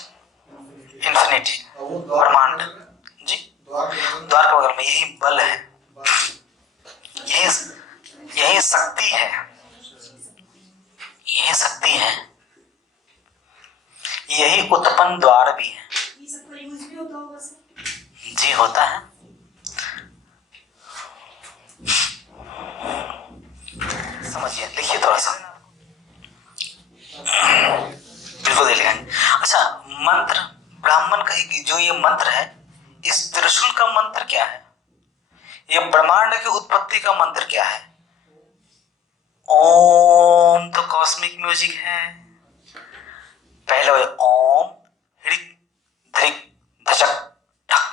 ब्रह्मांड जी, द्वार के बगल में यही बल है, यही शक्ति है, यही शक्ति है, यही उत्पन्न द्वार भी है। ये सबका यूज भी होता होगा सर? जी होता है। समझिए, लिखिए थोड़ा सा, बिल्कुल दे लिखेंगे। अच्छा, मंत्र ब्राह्मण का जो ये मंत्र है, इस त्रिशूल का मंत्र क्या है? ये ब्रह्मांड की उत्पत्ति का मंत्र क्या है? ओम तो कॉस्मिक म्यूजिक है। पहले ओम ह्रिक ध्रिक धचक ढक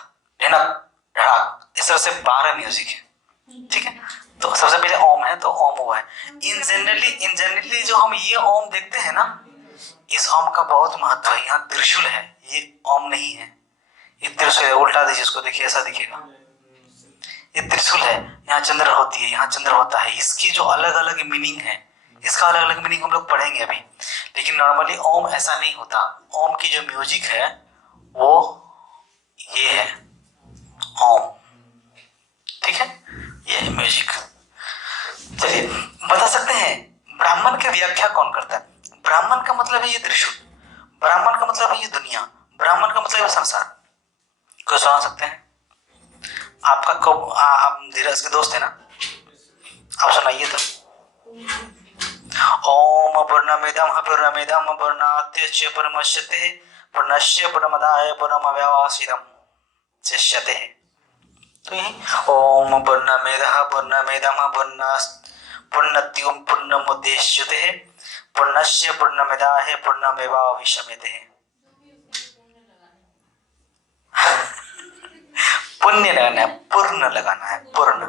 ढिनक ढड़ाक, इस तरह से 12 म्यूजिक है। ठीक है, तो सबसे पहले ओम है तो ओम हुआ है। इन जनरली जो हम ये ओम देखते हैं ना, इस ओम का बहुत महत्व है। यहाँ त्रिशूल है, ये ओम नहीं है, ये त्रिशूल है। उल्टा दीजिए इसको, देखिए ऐसा दिखेगा। ये त्रिशूल है, यहाँ चंद्र होती है, यहाँ चंद्र होता है। इसकी जो अलग अलग मीनिंग है, इसका अलग अलग मीनिंग हम लोग पढ़ेंगे अभी। लेकिन नॉर्मली ओम ऐसा नहीं होता। ओम की जो म्यूजिक है वो ये है ओम। ठीक है, ये है म्यूजिक। चलिए बता सकते हैं ब्राह्मण की व्याख्या कौन करता है? ब्राह्मण का मतलब है ये त्रिशूल, ब्राह्मण का मतलब है ये दुनिया, ब्राह्मण का मतलब है संसार। कोई सुना सकते हैं? आपका कब आप धीरज के दोस्त है ना, आप सुनाइए तो। ओम पूर्णमिदं पूर्णमिदं पूर्णात् पूर्णमुदच्यते पूर्णस्य पूर्णमादाय पूर्णमेवावशिष्यते शिष्यते। तो यही ओम पूर्णमेदः पूर्णमिदं पूर्णत्युं पूर्णमुदच्यते पूर्णस्य पूर्णमादाय पूर्णमेवावशिष्यते। पुण्य लगाना है, पूर्ण लगाना है, पूर्ण।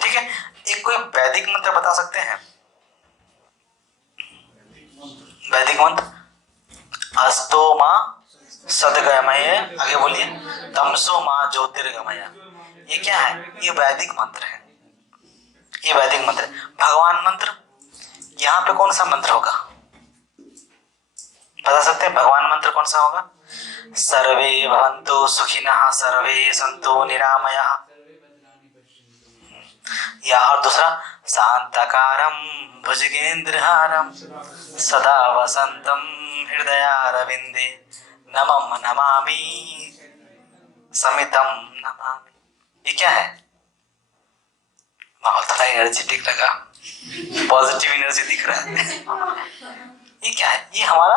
ठीक है, एक कोई वैदिक मंत्र बता सकते हैं? वैदिक मंत्र अस्तो माँ सदगमय, आगे बोलिए, तमसो माँ ज्योतिर्गमय। ये क्या है? ये वैदिक मंत्र है, ये वैदिक मंत्र। भगवान मंत्र, यहाँ पे कौन सा मंत्र होगा? बता सकते हैं भगवान मंत्र कौन सा होगा? सर्वे भवन्तु सुखिनः सर्वे सन्तु निरामयाः। या और दूसरा शांताकारं भुजगेन्द्रहारं सदा वसन्तं हृदयारविन्दे नमं नमामि समितं नमामि। ये क्या है? माहौल थोड़ा एनर्जेटिक लगा, पॉजिटिव एनर्जी दिख रहा है। ये क्या है? ये हमारा,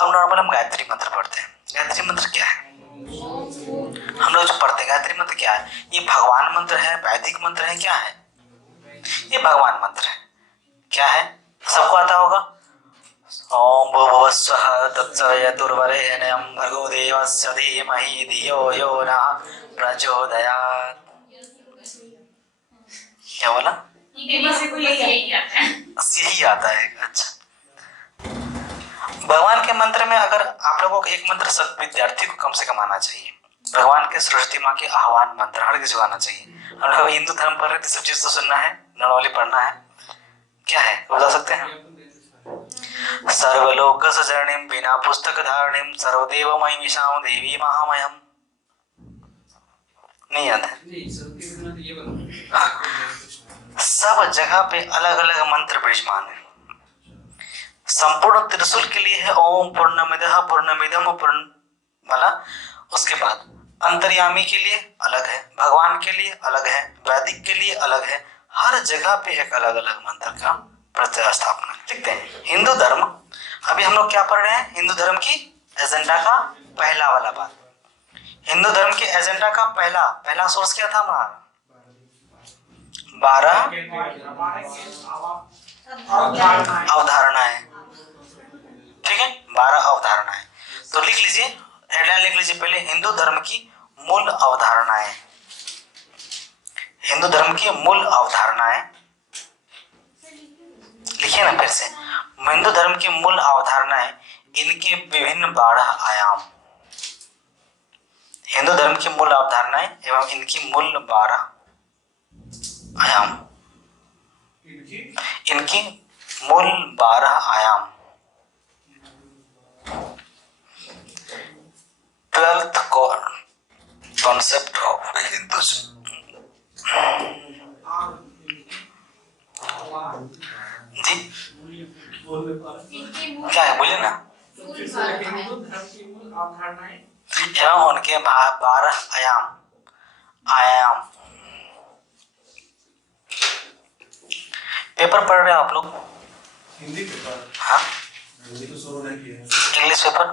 अब नॉर्मल हम गायत्री मंत्र पढ़ते हैं। गायत्री मंत्र क्या है? हम लोग जो पढ़ते हैं गायत्री मंत्र क्या है? ये भगवान मंत्र है, वैदिक मंत्र है, क्या है? ये भगवान मंत्र है। क्या है? सबको आता होगा। ओम भूर्भुवः स्वः तत्सवितुर्वरेण्यं भर्गो देवस्य धीमहि धियो यो नः प्रचोदयात्। क्या बोला? यही आता है। अच्छा, भगवान के मंत्र में अगर आप लोगों को एक मंत्र सब विद्यार्थी को कम से कम आना चाहिए। भगवान के सरस्वती माँ के आह्वान मंत्र हर किसी को आना चाहिए। हम लोग हिंदू धर्म पर सब चीज तो सुनना है, नॉर्मली पढ़ना है। क्या है बता सकते हैं? सर्वलोक सचरणीं बिना पुस्तक धारणीं सर्वदेवमयीमिषां देवी महामयम्। नहीं याद है? सब जगह पे अलग अलग मंत्र विराजमान है। संपूर्ण त्रिशूल के लिए है ओम पूर्णमिदः पूर्णमिदं पूर्ण वाला। उसके बाद अंतर्यामी के लिए अलग है, भगवान के लिए अलग है, वैदिक के लिए अलग है। हर जगह पे एक अलग अलग मंत्र का प्रतिस्थापना लिखते हैं। हिंदू धर्म, अभी हम लोग क्या पढ़ रहे हैं? हिंदू धर्म की एजेंडा का पहला वाला बात, हिंदू धर्म के एजेंडा का पहला सोर्स क्या था हमारा? 12 अवधारणाएं। ठीक है, 12 अवधारणाएं। तो लिख लीजिए, हेडलाइन लिख लीजिए पहले, हिंदू धर्म की मूल अवधारणाएं। हिंदू धर्म की मूल अवधारणाएं लिखिए ना फिर से, हिंदू धर्म की मूल अवधारणाएं, इनके विभिन्न 12 आयाम। हिंदू धर्म की मूल अवधारणाएं एवं इनकी मूल 12 आयाम, इनकी मूल 12 आयाम। 12th concept of Hinduism. जी क्या है, बोलिए ना। एवं उनके 12 आयाम। पेपर पढ़ रहे हो आप लोग? हिंदी पेपर? हाँ, हिंदी तो शुरू नहीं किया। इंग्लिश पेपर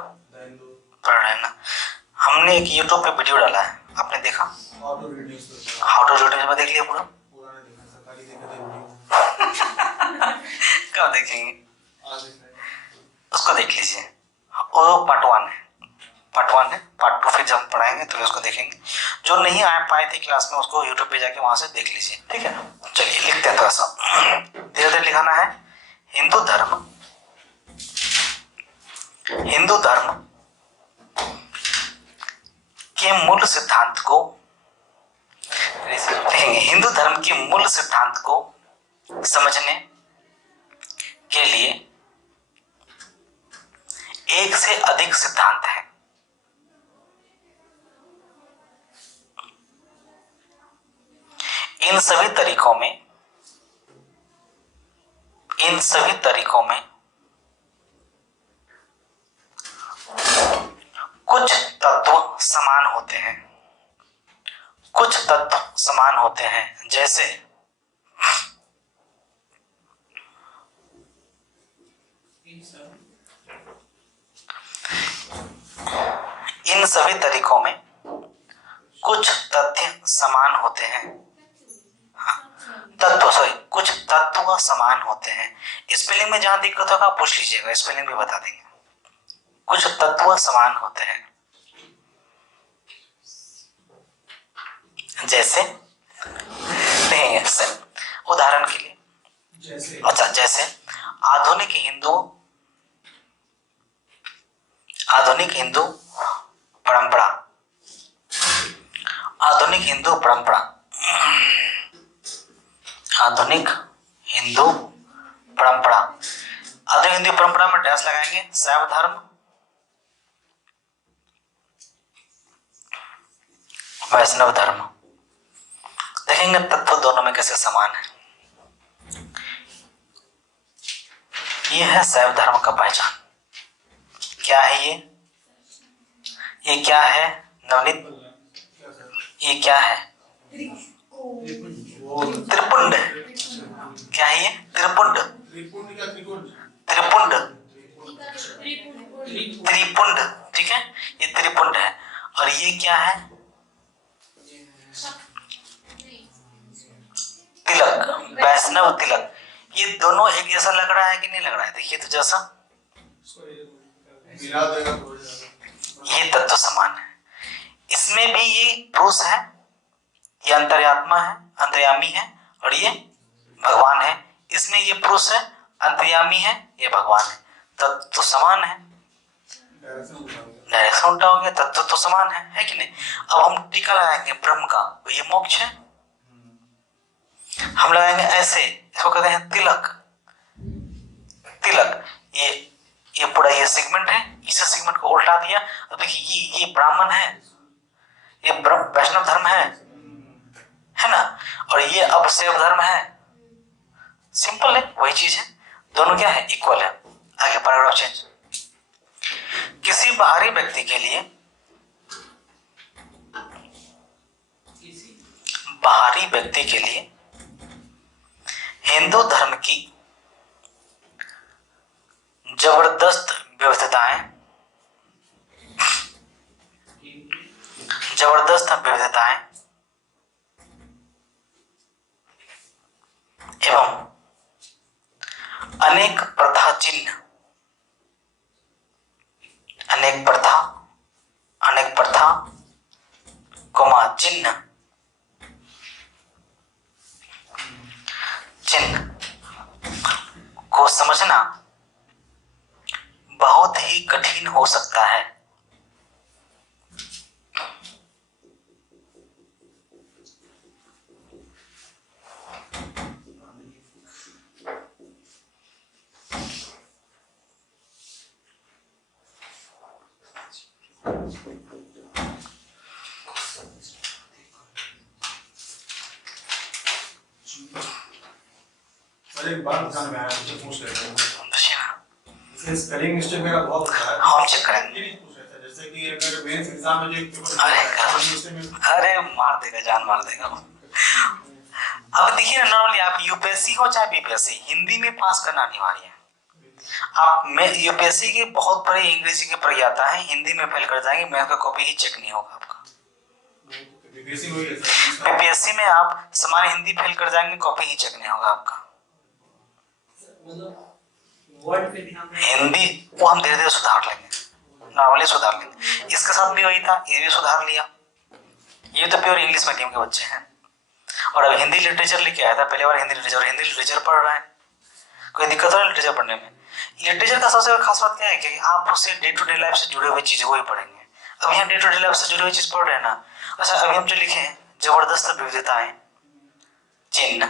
पढ़ रहे हैं ना। हमने एक यूट्यूब पे वीडियो डाला है, आपने देखा? हाउ टू रीड न्यूज़पेपर देख लिया पूरा? पूरा नहीं देखा, सरकारी देखे थे वीडियो। कब देखेंगे? आज देखेंगे। उसको देख लीजिए, वो पार्ट 1 है, पार्ट 2 फिर जब हम पढ़ाएंगे तो उसको देखेंगे। जो नहीं आ पाए थे क्लास में उसको यूट्यूब पे जाके वहां से देख लीजिए, ठीक है। चलिए लिखते हैं थोड़ा सा, धीरे धीरे लिखाना है। हिंदू धर्म के मूल सिद्धांत को लिखेंगे। हिंदू धर्म के मूल सिद्धांत को समझने के लिए एक से अधिक सिद्धांत हैं। इन सभी तरीकों में कुछ तत्व समान होते हैं, जैसे इन सभी तरीकों में कुछ तथ्य समान होते हैं। कुछ तत्व समान होते हैं। स्पेलिंग में जहां दिक्कत होगा आप पूछ लीजिएगा, स्पेलिंग भी बता देंगे। कुछ तत्व समान होते हैं, जैसे उदाहरण के लिए, जैसे आधुनिक हिंदू परंपरा। आधुनिक हिंदू परंपरा में डैश लगाएंगे, शैव धर्म, वैष्णव धर्म। देखेंगे तत्व दोनों में कैसे समान है। ये है शैव धर्म का पहचान। क्या है ये क्या है नवनीत? ये क्या है? त्रिपुंड। क्या है ये? त्रिपुंड। ठीक है, ये त्रिपुंड है। और ये क्या है? तिलक, वैष्णव तिलक। ये दोनों एक जैसा लग रहा है कि नहीं लग रहा है? देखिए तो जैसा, ये तत्व समान है। इसमें भी ये पुरुष है, ये अंतर्यामी है, और ये भगवान है। इसमें ये पुरुष है, अंतर्यामी है, ये भगवान है। तत्व तो समान है, डायरेक्शन उल्टा हो गया, तत्व तो समान है कि नहीं? अब हम टीका लगाएंगे ब्रह्म का, तो ये मोक्ष है। हम लगाएंगे ऐसे, इसको कहते हैं तिलक। ये पूरा ये सेगमेंट है, इस सेगमेंट को उल्टा दिया। अब देखिए ये ब्राह्मण है, ये वैष्णव धर्म है ना, और ये अब शैव धर्म है। सिंपल है, वही चीज है, दोनों क्या है? इक्वल है। आगे पैराग्राफ चेंज। किसी बाहरी व्यक्ति के लिए हिंदू धर्म की जबरदस्त विविधताएं जबरदस्त विविधताएं एवं अनेक प्रथा चिन्ह, अनेक प्रथा कोमा चिन्ह को समझना बहुत ही कठिन हो सकता है। अरे एक बात ध्यान में आया, मुझे पूछ रहे थे पूछिए। स्पेलिंग मिस्टेक मेरा बहुत होता है। हम चेक करेंगे। ये नहीं पूछ रहे थे, जैसे कि अगर मेंस एग्जाम में जो एक पेपर अरे मार देगा, जान मार देगा वो। अब देखिए ना, नॉर्मली आप यूपीएससी हो चाहे बीपीएससी, हिंदी में पास करना अनिवार्य है। आप में यूपीएससी के बहुत बड़े अंग्रेजी के प्रज्ञाता है, हिंदी में फेल कर जाएंगे, मैं आपका कॉपी ही चेक नहीं होगा आपका। बीपीएससी में आप सामान्य हिंदी फेल कर जाएंगे, कॉपी ही चेक नहीं होगा आपका। हिंदी वो हम धीरे धीरे सुधार लेंगे, नॉर्मली सुधार लेंगे। इसके साथ भी वही था, ये भी सुधार लिया। ये तो प्योर इंग्लिश मीडियम के बच्चे हैं और अब हिंदी लिटरेचर लेके आया था, पहली बार हिंदी लिटरेचर पढ़ रहा है। कोई दिक्कत हो रहा है लिटरेचर पढ़ने में? लिटरेचर का सबसे खास बात क्या है कि आप उससे डे टू डे लाइफ से जुड़े हुए चीजें वही पढ़ेंगे। अब यहाँ डे टू डे लाइफ से जुड़ी हुई चीज पढ़ रहे हैं ना। अच्छा, अभी हम जो लिखे हैं जबरदस्त विविधताएं, चिन्ह,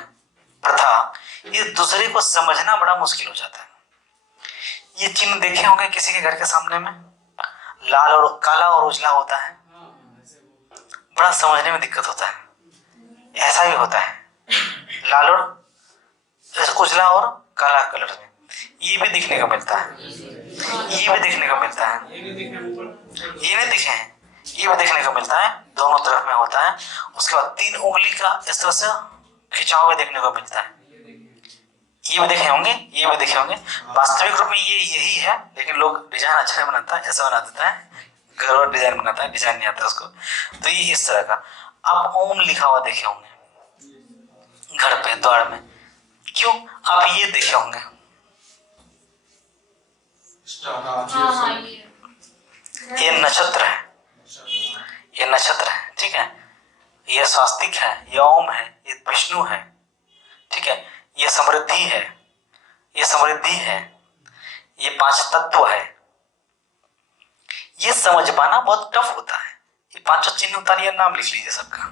प्रथा, ये दूसरे को समझना बड़ा मुश्किल हो जाता है। ये चिन्ह देखे होंगे किसी के घर के सामने में, लाल और काला और उजला होता है, बड़ा समझने में दिक्कत होता है। ऐसा भी होता है, लाल और उजला और काला कलर में, ये भी दिखने को मिलता है, ये भी देखने को मिलता है, ये नहीं दिखे हैं, ये भी देखने को मिलता है, दोनों तरफ में होता है। उसके बाद 3 उंगली का इस तरह से खिंचाव भी देखने को मिलता है, ये भी देखे होंगे, ये भी देखे होंगे। वास्तविक रूप में ये यही है, लेकिन लोग डिजाइन अच्छा नहीं बनाता है, ऐसा बना देता है, घर और डिजाइन बनाता है, डिजाइन नहीं आता उसको। तो ये इस तरह का। आप ओम लिखा हुआ देखे होंगे घर पे द्वार में, क्यों? आप ये देखे होंगे, ये नक्षत्र है, ये नक्षत्र है, ठीक है। ये स्वास्तिक है, ये ओम है, ये विष्णु है, ठीक है। ये समृद्धि है, ये समृद्धि है, ये 5 तत्व है। ये समझ पाना बहुत टफ होता है। ये 5 चिन्ह उतारिए, नाम लिख लीजिए सबका।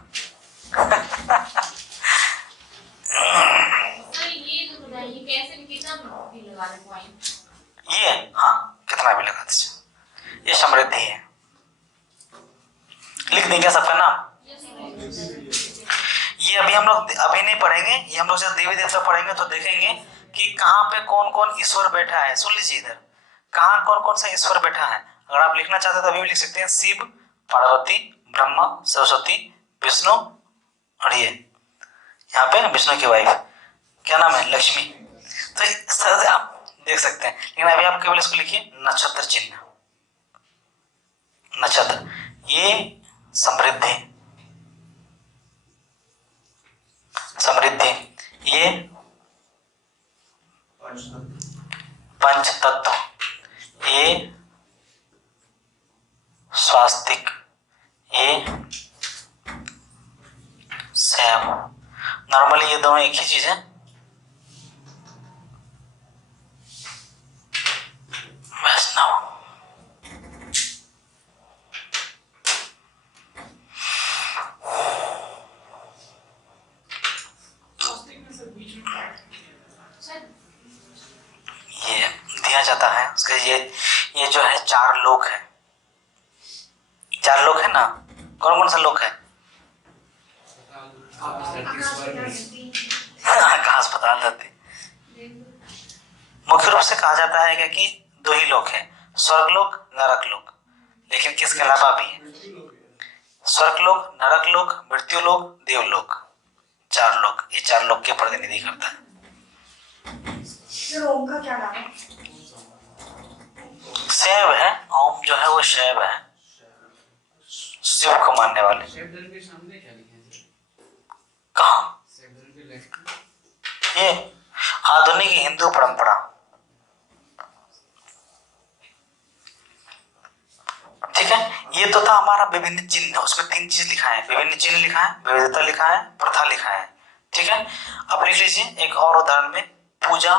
ये हाँ, कितना भी लगा दीजिए। ये समृद्धि है, लिख देंगे सबका नाम। ये अभी हम लोग अभी नहीं पढ़ेंगे, ये हम लोग जब देवी देवता पढ़ेंगे तो देखेंगे कि कहाँ पे कौन कौन ईश्वर बैठा है। सुन लीजिए इधर, कहाँ कौन कौन सा ईश्वर बैठा है। अगर आप लिखना चाहते हैं तो अभी भी लिख सकते हैं, शिव, पार्वती, ब्रह्मा, सरस्वती, विष्णु और ये यहाँ पे विष्णु की वाइफ क्या नाम है, लक्ष्मी। तो इस तरह से आप देख सकते हैं। लेकिन अभी आप केवल इसको लिखिए नक्षत्र चिन्ह, नक्षत्र, ये समृद्धि, समृद्धि, ये पंच तत्व, ये स्वास्तिक, ये शैव। नॉर्मली ये दोनों एक ही चीज है। वैष्णव, ये दिया जाता है उसका। ये जो है 4 लोक है, 4 लोक है ना। कौन कौन सा लोक है? आकाश, पाताल, धरती। मुख्य रूप से कहा जाता है कि 2 ही लोक है, स्वर्गलोक, नरकलोक। लेकिन किसके अलावा भी है, स्वर्गलोक, नरकलोक, मृत्युलोक, देवलोक, 4 लोक। ये 4 लोक के प्रतिनिधि करता है। ओम का क्या नाम है? शैव है, ओम जो है वो शैव है, शिव को मानने वाले। शब्दन के सामने क्या लिखा है सर? कहाँ? शब्दन के लेफ्ट में? ये आधुनिक हिंदू परंपरा, ठीक है। ये तो था हमारा विभिन्न चिन्ह, उसमें 3 चीज लिखा है, विभिन्न चिन्ह लिखा है, विविधता लिखा है, प्रथा लिखा है, ठीक है। अब लिख लीजिए एक और उदाहरण में, पूजा,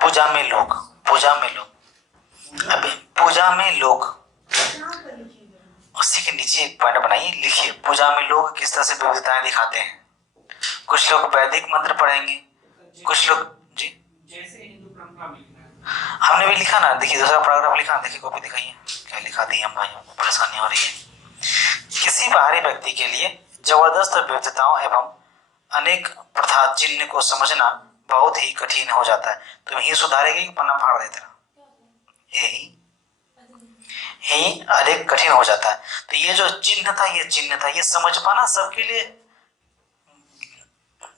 पूजा में लोग, पूजा में लोग, अभी पूजा में लोग, कहाँ पर लिखिएगा? उसी के नीचे एक पॉइंट बनाइए, लिखिए पूजा में लोग किस तरह से विविधताएं दिखाते हैं। कुछ लोग वैदिक मंत्र पढ़ेंगे, कुछ लोग जी, जैसे हिंदू परंपरा में लिखा है। हमने भी लिखा ना, देखिए दूसरा पैराग्राफ लिखा, देखिए कॉपी दिखाइए क्या लिखा दी हम भाइयों को परेशानी हो रही है। किसी बाहरी व्यक्ति के लिए जबरदस्त विविधताओं एवं अनेक प्रथा चिन्ह को समझना बहुत ही कठिन हो जाता है। तुम ही सुधारेगी कि पन्ना फाड़ देते ना, यही अधिक कठिन हो जाता है। तो ये जो चिन्ह था, ये चिन्ह था, ये समझ पाना सबके लिए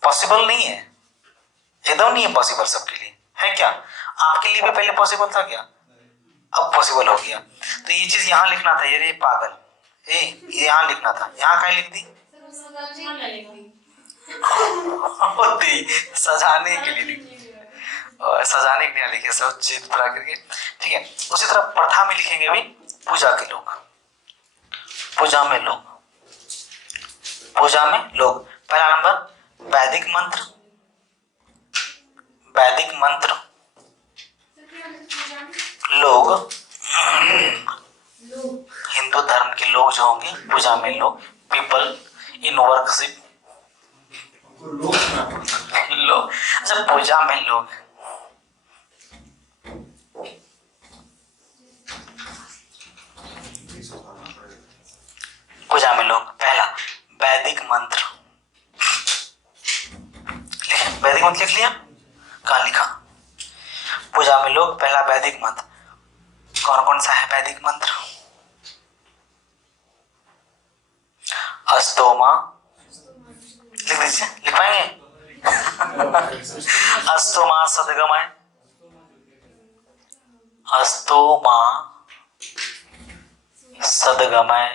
पॉसिबल नहीं है, एकदम नहीं है पॉसिबल सबके लिए, है क्या? आपके लिए भी पहले पॉसिबल था क्या? अब पॉसिबल हो गया। तो ये चीज यहाँ लिखना था, ये रे पागल, ये यहाँ लिखना था, यहाँ कहीं लिख दी होती, सजाने के लिए लिख, और सजाने के लिए लिखे सब चीज पूरा करके, ठीक है। उसी तरह प्रथा में लिखेंगे भी, पूजा के लोग, पूजा में लोग, पूजा में लोग। पहला नंबर वैदिक मंत्र, वैदिक मंत्र लोग, हिंदू धर्म के लोग जो होंगे, पूजा में लोग, पीपल इन वर्कशिप, लोग लोग, अच्छा पूजा में लोग, पूजा में लोग। पहला वैदिक मंत्र, वैदिक मंत्र लिख लिया, कहाँ लिखा? पूजा में लोग, पहला वैदिक मंत्र। कौन कौन सा है वैदिक मंत्र? अस्तोमा, लिख दीजिए, लिख पाएंगे? अस्तोमा सदगमय, अस्तोमा सदगमय,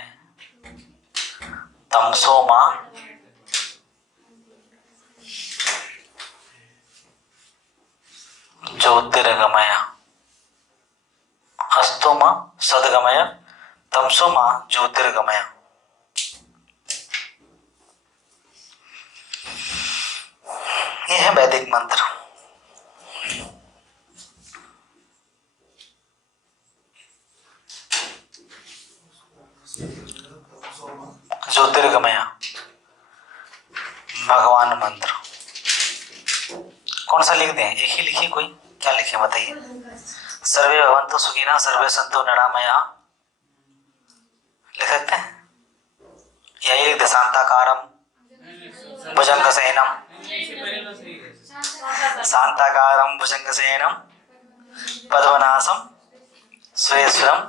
तमसोमा ज्योतिर्गमय, अस्तोमा सदगमय, तमसोमा ज्योतिर्गमय। ये है वैदिक मंत्र। ज्योतिर्गमय भगवान मंत्र। कौन सा लिख दें? एक ही लिखिए, कोई क्या लिखे बताइए? सर्वे भवन्तु सुखिनः, सर्वे सन्तु निरामया, लिख सकते हैं? यही लिख दे, शांताकारम भुजंगशयनम, शांताकारम भुजंगशयनम पद्मनासम सुरेश्वरम,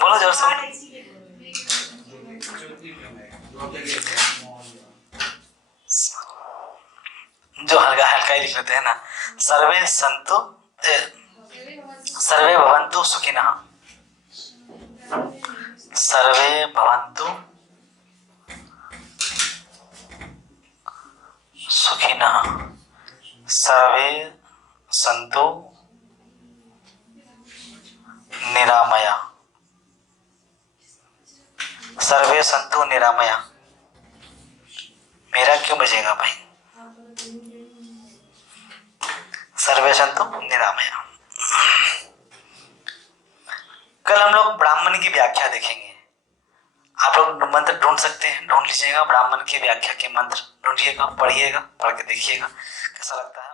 बोलो जोर से। जो हल्का हल्का ही लिख लेते हैं ना, सर्वे संतु सर्वे भवन्तु सुखिनः, सर्वे भवन्तु सुखिनः, सर्वे संतु निरामया, सर्वे संतु निरामया। मेरा क्यों बजेगा भाई? सर्वे संतु निरामया। कल हम लोग ब्राह्मण की व्याख्या देखेंगे। आप लोग मंत्र ढूंढ सकते हैं, ढूंढ लीजिएगा, ब्राह्मण की व्याख्या के मंत्र ढूंढिएगा, पढ़िएगा, पढ़ के देखिएगा कैसा लगता है।